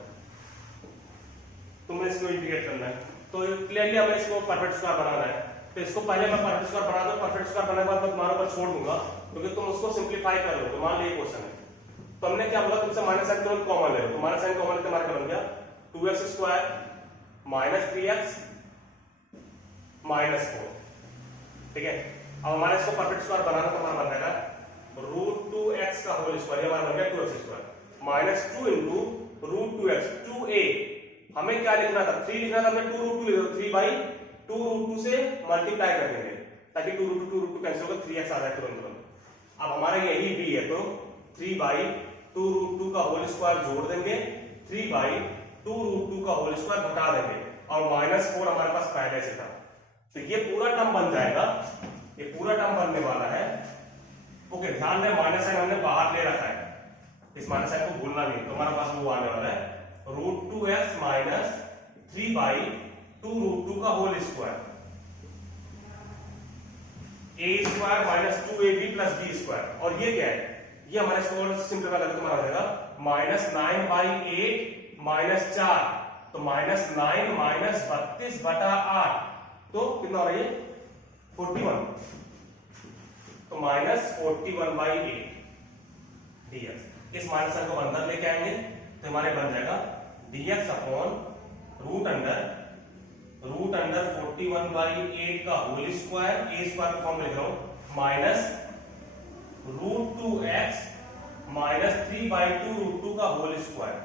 तुम्हें इसको इंटीग्रेट करना है, तो क्लियरली हमें इसको परफेक्ट स्क्वायर बनाना है। तो इसको पहले मैं परफेक्ट स्क्वायर बना दूं, परफेक्ट स्क्वायर बनाने के बाद मैं तुम्हारे ऊपर छोड़ दूंगा, क्योंकि तुम उसको सिंपलीफाई कर लो। तो मान लो ये क्वेश्चन है, तो हमने क्या बोला तुमसे माइनस साइन तुरंत कॉमन ले लो, तो माइनस साइन कॉमन लेते हमारा क्या बन गया 2x square minus 3x minus 4, ठीक है। अब हमारे इसको परफेक्ट स्क्वायर बनाना तो हमारा बन जाएगा रूट 2x का होल स्क्वायर, ये हमारा बन गया 2x square minus 2 into root 2x 2a। हमें क्या लिखना था 3 लिखना था, हमने 2 रूट 2 लिख दो, 3 बाई 2 रूट 2 से मल्टीप्लाई कर देंगे ताकि 2 रूट 2 कैंसिल होगा, 3x आ जाए तुरंत तुरंत। अब हमारा यही b है, तो 3 बाई 2 रूट 2 का होल स्क्वायर जोड़ देंगे, 3 बाई 2 रूट 2 का होल स्क्वायर घटा देंगे, और माइनस 4 हमारे पास पहले से था, तो ये पूरा टर्म बन जाएगा, ये पूरा टर्म बनने वाला है। ओके, ध्यान दें माइनस साइन हमने बाहर ले रखा है, इस माइनस साइन को भूलना नहीं, तो हमारे पास वो आने वाला है root 2x minus 3 by 2 root 2 का whole square a square minus 2ab plus b square. और ये क्या है, ये हमारे स्क्वायर सिंपलीफाई करके तुम्हारा हो जाएगा माइनस 9 बाई 8 माइनस 4, तो माइनस 9 माइनस 32 बटा 8, तो कितना हो रहा है 41, तो माइनस 41 बाई 8 dx। इस माइनस साइन को अंदर लेके आएंगे तो हमारे बन जाएगा dx upon root under 41 by 8 का होल स्क्वायर, a स्क्वायर का फॉर्म लिख रहा हूं, minus root 2x minus 3 by 2 root 2 का होल स्क्वायर।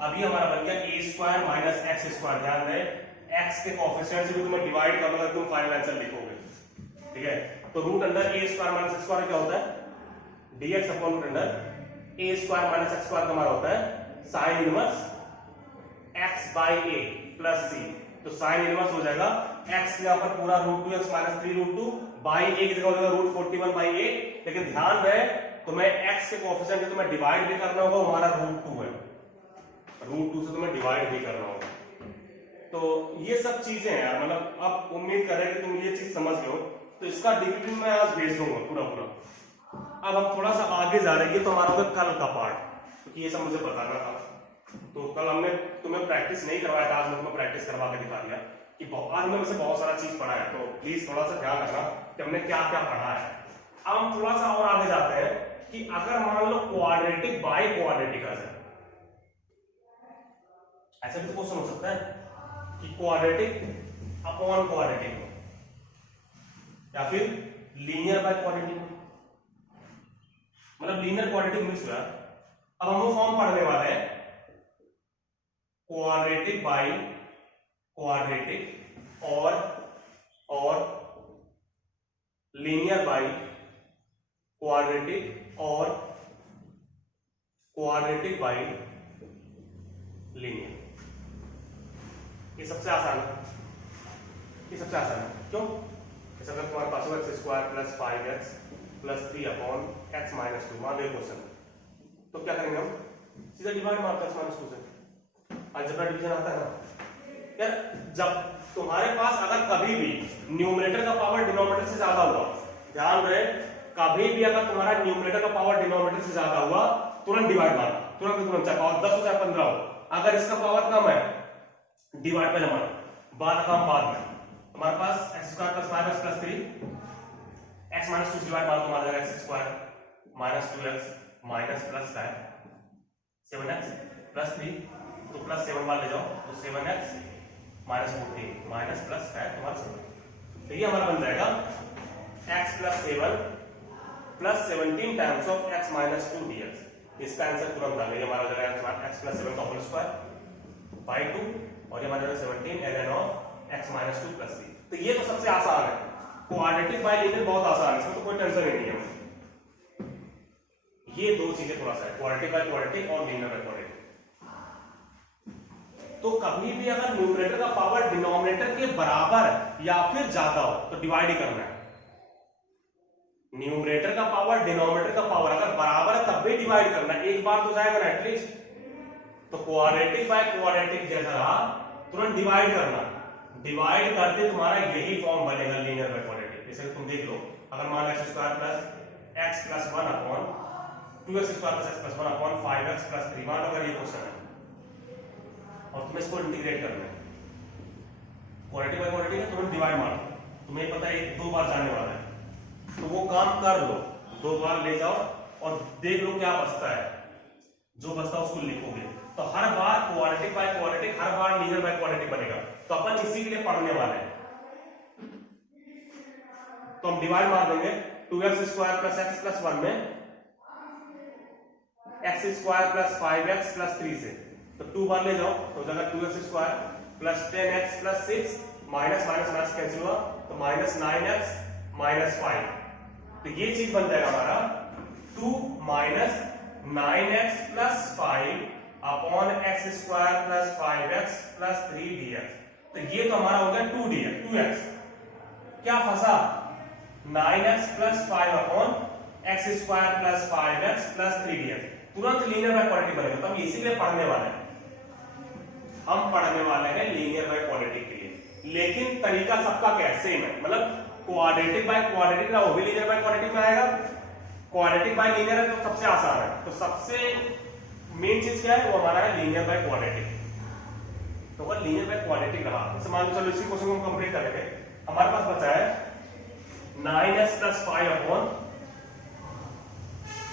अभी हमारा बन गया a square minus x square. ध्यान दें x के कोएफिशिएंट से भी तुम्हें डिवाइड कर लो, तुम फाइनल आंसर लिखोगे, ठीक है। तो root under a square minus x square क्या होता है dx upon root under a square minus x square का हमारा होता है sine inverse x by a plus c। तो साइन इनवर्स हो जाएगा x के यहाँ पर पूरा root 2x minus 3 root 2 by a की जगह हो जाएगा रूट 41 बाई 8। लेकिन ध्यान रहे तुम्हें x के कोएफिशिएंट से तुम्हें डिवाइड भी करना होगा, हमारा रूट 2 है, रूट 2 से तुम्हें डिवाइड भी करना होगा। तो ये सब चीजें हैं यार, मतलब अब उम्मीद करें कि तुम ये चीज समझ लो। तो इसका डिग्री मैं आज भेज दूंगा पूरा। अब हम थोड़ा सा आगे जा रहे हैं, तो हमारा होगा कल का पार्ट, क्योंकि ये सब मुझे बताना था। तो कल हमने तुम्हें प्रैक्टिस नहीं करवाया था, आज मैं तुम्हें प्रैक्टिस करवा के दिखा दिया कि आज हमने वैसे बहुत सारा चीज पढ़ा है। तो प्लीज थोड़ा सा ध्यान रखना कि हमने क्या क्या पढ़ा है। अब हम थोड़ा सा और आगे जाते हैं कि अगर मान लो क्वाड्रेटिक बाई क्वाड्रेटिक आ जाए, ऐसा भी तो क्वेश्चन हो सकता है कि क्वाड्रेटिक अपॉन क्वाड्रेटिक या फिर लीनियर बाय क्वाड्रेटिक, मतलब लीनियर क्वाड्रेटिक मिक्स हुआ। अब हम वो फॉर्म पढ़ने वाले हैं क्वाड्रेटिक बाय क्वाड्रेटिक और लीनियर बाय क्वाड्रेटिक और क्वाड्रेटिक बाय लीनियर। ये सबसे आसान है, ये सबसे आसान है। क्यों? जैसे अगर तुम्हारे पास होगा x square plus 5x plus 3 upon x minus 2, मान लो क्वेश्चन, तो क्या करेंगे हम? सीधा डिवाइड मारते हैं एक्स माइनस 2 से। अलजेब्रा डिवीजन आता है ना यार। जब तुम्हारे पास अगर कभी भी न्यूमरेटर का पावर डिनोमिनेटर से ज्यादा हुआ, ध्यान रहे, कभी भी अगर तुम्हारा न्यूमरेटर का पावर डिनोमिनेटर से ज्यादा हुआ, तुरंत डिवाइड मारना, तुरंत चाहे पावर 10 हो चाहे 15 हो। अगर इसका पावर कम है, डिवाइड पहले मारो, बाद काम बाद में। हमारे पास X square plus 5x plus 3, X minus 2 divide मारो, तुम्हारा जाएगा X square minus 2x minus plus 7x plus 3, तो प्लस 7 बार ले जाओ तो 7x माइनस 14 माइनस प्लस 5 तुम्हारा 7। तो ये हमारा बन जाएगा x plus 7 plus 17 times of x minus 2 dx। इसका आंसर तुरंत आ गया, हमारा हो जाएगा x प्लस 7 का होल स्क्वायर बाई 2, और ये हमारा 17 ln of x minus 2 plus 3। तो ये तो सबसे आसान है, क्वाड्रेटिक बाई लीनियर बहुत आसान है, इसमें तो कोई टेंशन ही नहीं है। ये दो चीजें थोड़ा सा है, क्वाड्रेटिक बाई क्वाड्रेटिक और लीनियर बाई क्वाड्रेटिक। तो कभी भी अगर न्यूमरेटर का पावर डिनोमिनेटर के बराबर या फिर ज्यादा हो तो डिवाइड ही करना है। न्यूमरेटर का पावर डिनोमिनेटर का पावर अगर बराबर है तब भी डिवाइड करना है, एक बार तो जाएगा ना एटलीस्ट। तो क्वाड्रेटिक बाय क्वाड्रेटिक जैसा रहा, तुरंत डिवाइड करना, डिवाइड करते तुम्हारा यही फॉर्म बनेगा लीनियर बाय क्वाड्रेटिक। जैसे तुम देख लो, अगर मान लो x square plus x plus 1 upon 2x square plus x plus 1 upon 5x plus 3, मान लो अगर ये क्वेश्चन है और तुम्हें इसको इंटीग्रेट करना है, क्वाड्रेटिक बाय क्वाड्रेटिक है, तुरंत डिवाइड मारो, तुम्हें पता है 2 बार जाने वाला है, तो वो काम कर लो, 2 बार ले जाओ और देख लो क्या बचता है, जो बचता है उसको लिखोगे। तो हर बार क्वाड्रेटिक बाय क्वाड्रेटिक, हर बार लीनियर बाय क्वाड्रेटिक बनेगा। तो अपन इसी के लिए पढ़ने वाले हैं, तो हम डिवाइड मार देंगे 2x square plus x plus 1 में x square plus 5x plus 3 से, तो 2 बार ले जाओ तो हो जाएगा 2x square plus 10x plus 6, minus minus minus cancel हुआ तो माइनस 9x माइनस 5। तो ये चीज बन जाएगा हमारा 2 minus 9x plus 5 upon x square plus 5x plus 3 dx। तो ये तो हमारा हो गया 2x। क्या फंसा? 9x plus 5 upon x square plus 5x plus 3 dx। तुरंत लीनियर बाय क्वाड्रेटिक बनेगा। तो हम इसीलिए पढ़ने वाले हैं, हम पढ़ने वाले हैं लीनियर बाय क्वाड्रेटिक के लिए। लेकिन तरीका सबका क्या है? सेम है, मतलब क्वाड्रेटिक बाय क्वाड्रेटिक ना, वो भी लीनियर बाय क्वाड्रेटिक में आएगा, क्वाड्रेटिक बाय लीनियर है तो सबसे आसान है। तो सबसे मेन चीज क्या है? वो हमारा है लीनियर बाय क्वाड्रेटिक। तो अगर लीनियर बाय क्वाड्रेटिक रहा, जैसे मान लो चलो इसी क्वेश्चन को हम कंप्लीट करेंगे, हमारे पास बचा है 9x प्लस 5 अपॉन,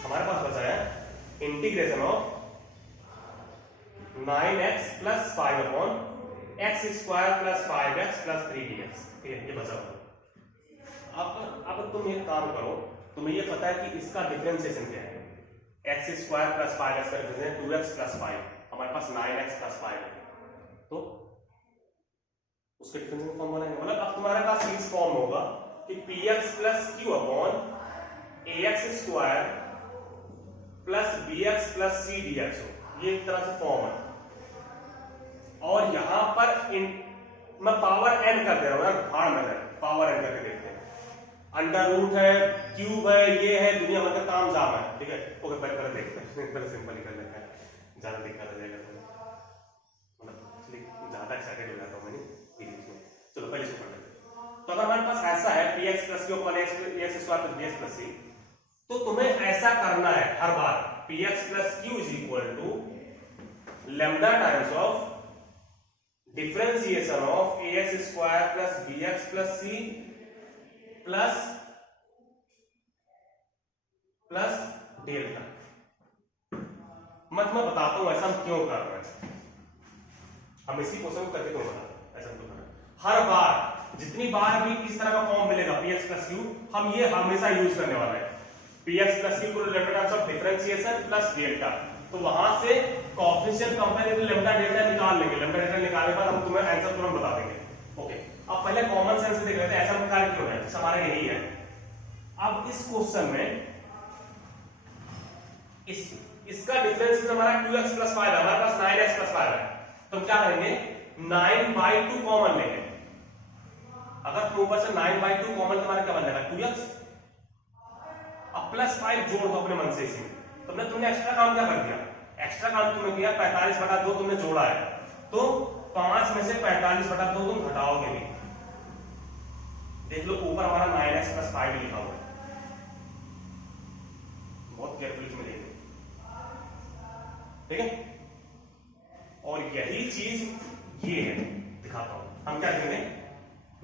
हमारे पास बचा है integration of 9x plus 5 upon x square plus 5x plus 3 dx। ठीक है, ये बचा हुआ। अब तुम ये काम करो, तुम्हें ये पता है कि इसका डिफरेंशिएशन क्या है। x स्क्वायर प्लस 5x का डिफरेंशिएशन 2x प्लस 5, हमारे पास 9x प्लस 5 है, तो उसके डिफरेंशिएशन फॉर्म बनाएंगे। मतलब अब तुम्हारे पास इस फॉर्म होगा कि px plus q upon ax square plus bx plus c dx हो, ये एक तरह से फॉर्म है। और यहां पर मैं पावर n कर दे रहा हूं, भाड़ में पावर n करके देखते हैं। अंडर रूट है, क्यूब है, ये है, दुनिया भर का काम जाम है। ठीक है, ओके, पहले देखते हैं, पहले सिंपल ही कर लेते हैं, ज्यादा दिक्कत हो जाएगा तो मतलब ज्यादा एक्साइटेड हो जाता हूं मैं बीच में। चलो पहले इसको कर लेते हैं। तो अगर हमारे पास ऐसा है px plus q upon x square plus bx plus c, तो तुम्हें ऐसा करना है हर बार px plus q is equal to lambda times of differentiation of ax square plus bx plus c plus delta. मैं बताता हूं ऐसा हम क्यों कर रहे हैं, हम इसी क्वेश्चन को करके क्यों बता ऐसा क्यों कर रहे हैं। हर बार जितनी बार भी इस तरह का फॉर्म मिलेगा px प्लस q, हम ये हमेशा यूज करने वाले हैं। px प्लस q को lambda times of differentiation plus delta, तो वहां से कोएफिशिएंट कंपेरेटिव लैम्डा डेल्टा निकाल लेंगे। लैम्डा डेल्टा निकालने के बाद हम तुम्हें आंसर तुरंत बता देंगे। ओके, अब पहले कॉमन सेंस से देख लेते हैं ऐसा निकाल क्यों है, जैसे हमारा यही है। अब इस क्वेश्चन में इसका डिफरेंस हमारा 2x प्लस 5 है, हमारे पास 9x प्लस 5 है, तो हम क्या करेंगे 9/2 कॉमन लेंगे। अगर तुम ऊपर से 9/2 कॉमन, तुम्हारा क्या बन जाएगा 2x। अब +5 जोड़ दो अपने मन से इसी में। तुमने एक्स्ट्रा काम क्या कर दिया, एक्स्ट्रा काम तुमने किया 45/2 तुमने जोड़ा है, तो 5 में से 45/2 तुम घटाओगे भी। देख लो ऊपर हमारा 9x + 5 लिखा हुआ है, बहुत केयरफुली में देखिए, ठीक है। और यही चीज ये है, दिखाता हूं हम क्या करेंगे।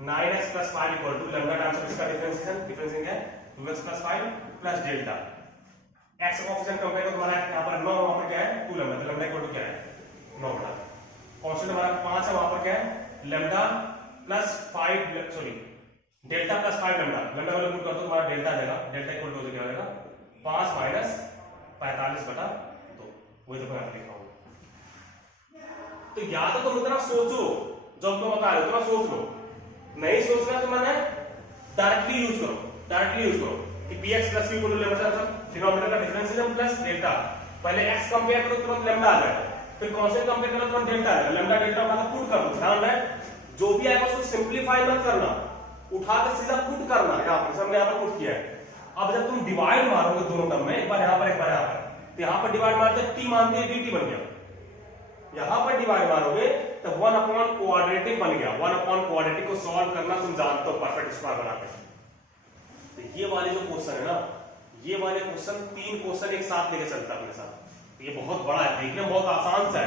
9x + 5 equal to lambda times of इसका डिफरेंशिएशन क्या है 2x + 5 प्लस डेल्टा। एक्स का कोएफिशिएंट कंपेयर करो, तुम्हारा यहां पर 9, वहां पर क्या है 2 लैम्डा, तो लैम्डा इक्वल टू क्या है 9 बटा। कांस्टेंट हमारा 5 है, वहां पर क्या है lambda plus 5 sorry delta plus 5 lambda. Lambda वाला पुट कर दो, तुम्हारा डेल्टा आ जाएगा, डेल्टा इक्वल टू क्या हो जाएगा 5 माइनस 45/2, वही तो मैं लिखा हूं। तो या तो तुम इतना सोचो, जब तुम बता रहे हो उतना सोच लो, नहीं सोचना तो मैंने डायरेक्टली यूज करो कि px + q = लैम्डा डिनोमिनेटर का डिफरेंशिएशन प्लस डेल्टा। पहले x कंपेयर करो तुरंत लैम्डा आ जाएगा, फिर कांस्टेंट कंपेयर करो तुरंत डेल्टा आएगा, लैम्डा डेल्टा मतलब पुट कर दो। ध्यान रहे जो भी आएगा उसको सिंपलीफाई मत करना, उठा के सीधा पुट करना। यहां पर हमने यहां पर पुट किया है। अब जब तुम डिवाइड मारोगे दोनों टर्म में, एक बार यहां पर एक बार यहां पर, तो यहां पर डिवाइड मारते t मानते हैं dt बन गया, यहां पर डिवाइड मारोगे तो 1 क्वाड्रेटिक बन गया। 1 क्वाड्रेटिक को सॉल्व करना तुम जानते हो परफेक्ट स्क्वायर बनाते। तो ये वाले जो क्वेश्चन है ना, ये वाले क्वेश्चन 3 क्वेश्चन एक साथ लेके चलता है अपने साथ। ये बहुत बड़ा है, देखने में बहुत आसान सा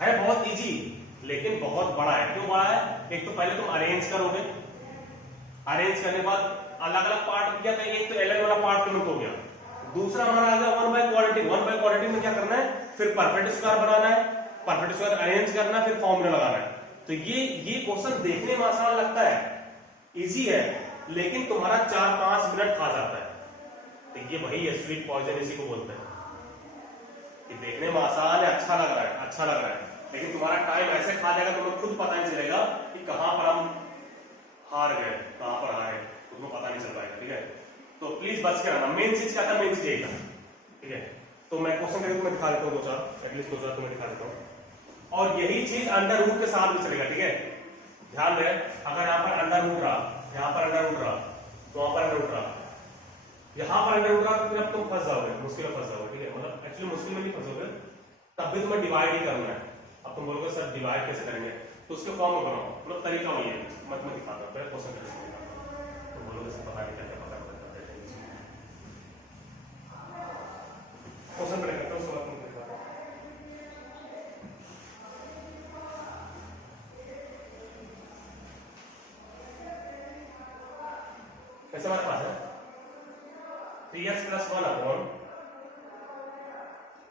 है बहुत इजी, लेकिन बहुत बड़ा है। क्यों बड़ा है, एक तो पहले तुम अरेंज करोगे, अरेंज करने के बाद अलग अलग पार्ट किया, तो एक तो एलएन वाला पार्ट तुरंत हो गया। दूसरा हमारा आ गया 1/क्वाड्रेटिक में क्या करना है, फिर परफेक्ट स्क्वायर बनाना है, परफेक्ट स्क्वायर अरेंज करना है, फिर फॉर्मूला लगाना है। तो ये क्वेश्चन देखने में आसान लगता है, इजी है, लेकिन तुम्हारा 4-5 मिनट खा जाता है। तो ये वही है स्वीट पॉइजन, इसी को बोलते हैं कि देखने में आसान है, अच्छा लग रहा है, लेकिन तुम्हारा टाइम ऐसे खा जाएगा तुम्हें खुद पता नहीं चलेगा कि कहां पर हम हार गए, कहां पर हारे, तुम्हें पता नहीं चल पाएगा। ठीक है, तो प्लीज बच के रहना। मेन चीज क्या था, मेन चीज यही था। ठीक है, तो मैं क्वेश्चन करके तुम्हें दिखा देता हूँ, 2-4 एटलीस्ट 2-4 तुम्हें दिखा देता हूँ। और यही चीज अंडर रूट के साथ भी चलेगा। ठीक है, ध्यान रहे, अगर यहाँ पर अंडर रूट रहा, यहाँ पर अंडर रूट रहा, तो वहां पर अंडर रूट रहा, यहाँ पर अंडर रूट रहा, तो फिर अब तुम फंस जाओगे, मुश्किल में फंस जाओगे। ठीक है, मतलब एक्चुअली मुश्किल में नहीं फंसोगे, तब भी तुम्हें डिवाइड ही करना है। अब तुम बोलोगे सर डिवाइड कैसे करेंगे, तो उसके फॉर्म में बनाओ, मतलब तरीका वही है। मैं दिखाता हूँ, पहले क्वेश्चन करके दिखाता हूँ, तो बोलोगे सर पता नहीं क्या क्या पता करते हैं। क्वेश्चन पहले करता हूँ, उसके बाद तुम दिखाता हूँ। कैसे हमारे पास है 3x + 1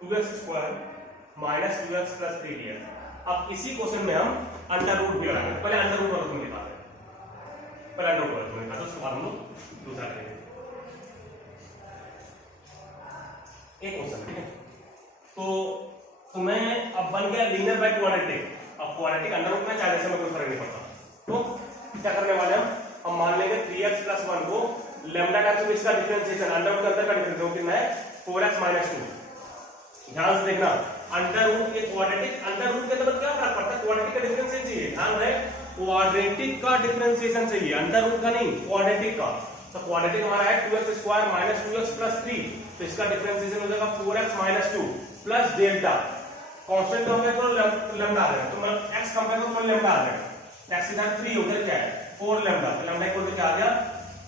2x² minus 2x + 3dx। अब इसी क्वेश्चन में हम अंडर रूट भी लगाएंगे। पहले अंडर रूट वाला तुम दिखाते हैं, पहले अंडर रूट वाला तुम दिखाते, उसके बाद हम लोग दूसरा करेंगे। एक क्वेश्चन, ठीक है, तो तुम्हें अब बन गया लीनियर बाय क्वाड्रेटिक। अब क्वाड्रेटिक अंडर रूट में चाहे जैसे में कोई फर्क नहीं पड़ता। तो क्या करने वाले हम मान लेंगे 3x + 1 को लैम्डा टाइम्स ऑफ इसका डिफरेंशिएशन, अंडर रूट के अंदर का डिफरेंस कितना है 4x - 2। ध्यान से देखना, अंडर रूट के क्वाड्रेटिक, अंडर रूट के अंदर क्या फर्क पड़ता है, क्वाड्रेटिक का डिफरेंशिएशन चाहिए। ध्यान रहे, क्वाड्रेटिक का डिफरेंशिएशन चाहिए, अंडर रूट का नहीं, क्वाड्रेटिक का। तो क्वाड्रेटिक हमारा है 2x² - 2x + 3, तो इसका डिफरेंशिएशन हो जाएगा 4x - 2 plus delta. Constant compare करो लैम्डा आ जाएगा, तो मतलब x कंपेयर करो तो लैम्डा आ जाएगा। x इधर 3 उधर क्या है 4 लैम्डा, तो लैम्डा इक्वल टू क्या आ गया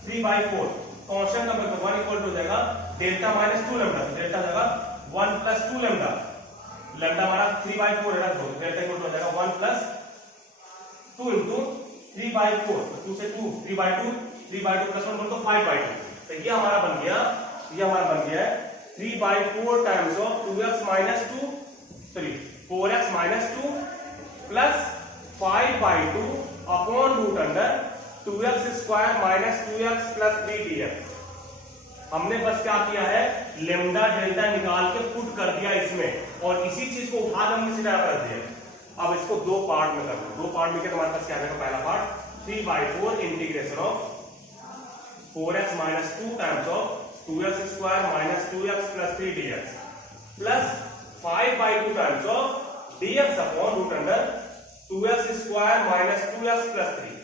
3/4। कांस्टेंट कंपेयर करो 1 इक्वल टू हो जाएगा डेल्टा - 2 लैम्डा, तो डेल्टा आ जाएगा 1 + 2 लैम्डा। लैम्डा हमारा 3/4 है, तो डेल्टा इक्वल टू हो जाएगा 1 + 2 * 3/4, तो 2 से 2 3/2, 3/2 + 1 बोल तो 5/2। तो ये हमारा बन गया, ये हमारा बन गया है 3/4 times of 2x - 2 sorry 4x - 2 plus 5/2 upon root under 2x² - 2x + 3dx। हमने बस क्या किया है, लैम्डा डेल्टा निकाल के पुट कर दिया इसमें, और इसी चीज को उठा के हमने सीधा कर दिया। अब इसको दो पार्ट में करना, दो पार्ट में क्या हमारे पास क्या आएगा, पहला part 3/4 integration of 4x - 2 times of 2x² - 2x + 3dx plus 5/2 times of dx upon root under 2x square minus 2x plus 3।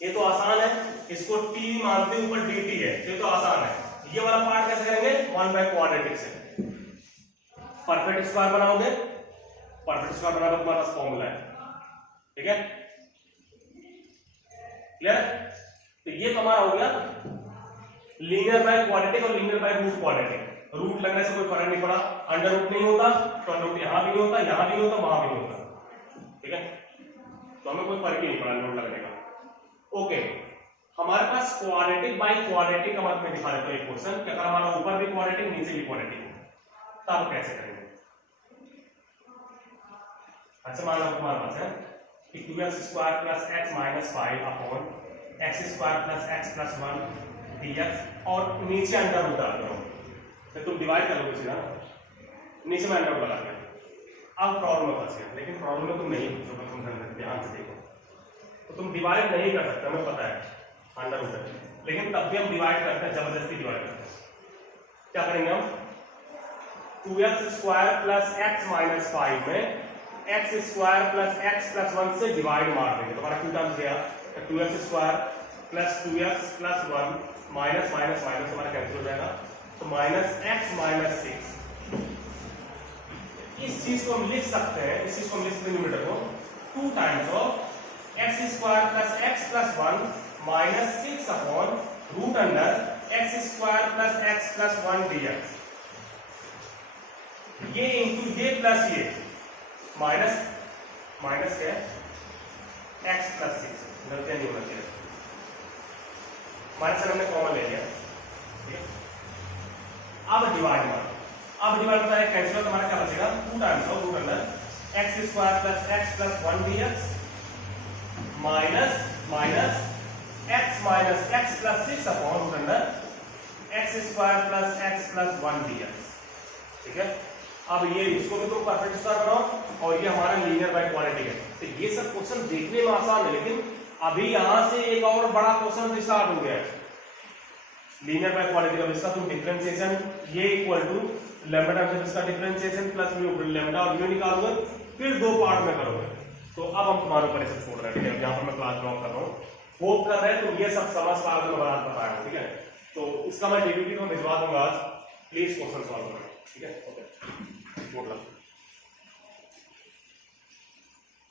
ये तो आसान है, इसको t मानते ऊपर dt है, ये तो आसान है। ये वाला पार्ट कैसे करेंगे, 1/क्वाड्रेटिक से परफेक्ट स्क्वायर बनाओगे, परफेक्ट स्क्वायर बनाओगे तुम्हारे पास फॉर्मूला है, ठीक है, क्लियर। तो ये हमारा हो गया लीनियर बाय क्वाड्रेटिक और linear by root quadratic. Root लगने से कोई फर्क नहीं पड़ा, अंडर रूट नहीं होता तो अंडर रूट यहां भी नहीं होता, यहां भी नहीं होता, वहां भी नहीं होता, ठीक है, तो हमें कोई फर्क ही नहीं पड़ा रूट लगने का। ओके, हमारे पास क्वाड्रेटिक बाय क्वाड्रेटिक का मतलब दिखा देता हूं एक क्वेश्चन कि अगर हमारा ऊपर भी क्वाड्रेटिक नीचे भी क्वाड्रेटिक तब कैसे करेंगे। अच्छा मान लो तुम्हारे पास है कि 2x square plus x minus 5 upon x square plus x plus 1 dx और नीचे अंडर रूट डाल दो, तो तुम डिवाइड कर लोगे सीधा, नीचे में अंडर रूट लगा दिया। अब प्रॉब्लम में फंस गया, लेकिन प्रॉब्लम में तुम नहीं फंसोगे, तुम ध्यान से देखो, तो तुम डिवाइड नहीं कर सकते, हमें पता है अंडर रूट है, लेकिन तब भी हम डिवाइड करते हैं, जबरदस्ती डिवाइड करते हैं। क्या करेंगे हम, 2x square plus x minus 5 में x square plus x plus 1 से डिवाइड मार देंगे, तो हमारा 2 टाइम्स गया, 2x square plus 2x plus 1 minus minus minus हमारा कैंसिल हो जाएगा, तो माइनस x माइनस 6। इस चीज को हम लिख सकते हैं, इस चीज को हम लिख सकते हैं न्यूमरेटर को 2 times of x square plus x plus 1 minus 6 upon root under x square plus x plus 1 dx। ये इंटू ये प्लस ये माइनस माइनस क्या है x प्लस 6, गलतियां नहीं होना चाहिए, माइनस से हमने कॉमन ले लिया, ठीक है। अब डिवाइड मार, अब डिवाइड होता है कैंसिल, तो हमारा क्या बचेगा 2 times of root under x square plus x plus 1 dx minus minus x minus x plus 6 upon root under x square plus x plus 1 dx, ठीक है। अब ये इसको भी तुम परफेक्ट स्क्वायर बनाओ और ये हमारा लीनियर बाय क्वाड्रेटिक है। तो ये सब क्वेश्चन देखने में आसान है, लेकिन अभी यहां से एक और बड़ा क्वेश्चन स्टार्ट हो गया है लीनियर बाय क्वाड्रेटिक। अब इसका तुम डिफरेंशिएशन ये इक्वल टू लैम्डा टाइम्स इसका डिफरेंशिएशन प्लस म्यू लैम्डा और म्यू निकालोगे, फिर 2 पार्ट में करोगे। तो अब हम तुम्हारे ऊपर इसे छोड़ रहे हैं, ठीक है, यहाँ पर मैं क्लास ड्रॉप कर रहा हूँ, होप कर रहे हैं तुम ये सब समझ पा रहे हो, बताया, ठीक है। तो इसका मैं डीबीटी में भिजवा दूंगा आज, प्लीज क्वेश्चन सॉल्व करें, ठीक है, ओके, गुड लक।